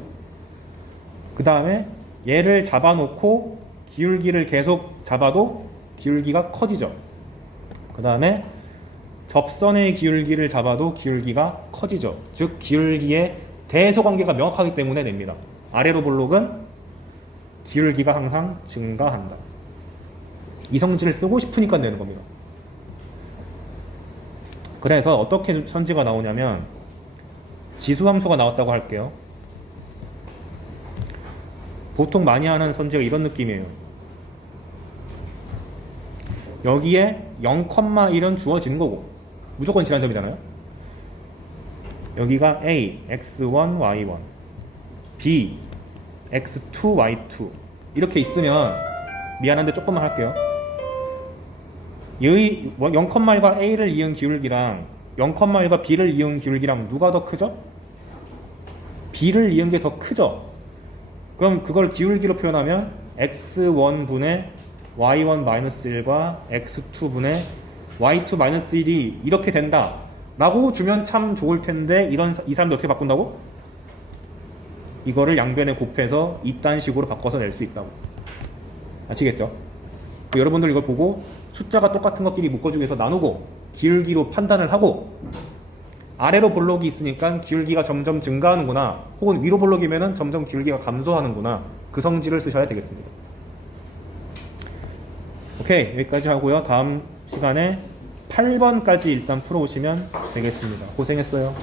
그 다음에 얘를 잡아놓고 기울기를 계속 잡아도 기울기가 커지죠. 그 다음에 접선의 기울기를 잡아도 기울기가 커지죠. 즉 기울기의 대소관계가 명확하기 때문에 냅니다. 아래로 볼록은 기울기가 항상 증가한다. 이 성질을 쓰고 싶으니까 내는 겁니다. 그래서 어떻게 선지가 나오냐면 지수함수가 나왔다고 할게요. 보통 많이 하는 선지가 이런 느낌이에요. 여기에 0,1은 주어지는 거고 무조건 질환점이잖아요. 여기가 A, x1, y1 B, x2, y2 이렇게 있으면 미안한데 조금만 할게요. 0,1과 A를 이은 기울기랑 0,1과 B를 이은 기울기랑 누가 더 크죠? B를 이은 게 더 크죠? 그럼 그걸 기울기로 표현하면 x1분의 y1-1과 x2분의 y2-1이 이렇게 된다 라고 주면 참 좋을 텐데 이 사람들 어떻게 바꾼다고? 이거를 양변에 곱해서 이딴 식으로 바꿔서 낼 수 있다고. 아시겠죠? 여러분들 이걸 보고 숫자가 똑같은 것끼리 묶어주기 위해서 나누고 기울기로 판단을 하고 아래로 볼록이 있으니까 기울기가 점점 증가하는구나 혹은 위로 볼록이면 점점 기울기가 감소하는구나 그 성질을 쓰셔야 되겠습니다. 오케이, 여기까지 하고요. 다음 시간에 8번까지 일단 풀어오시면 되겠습니다. 고생했어요.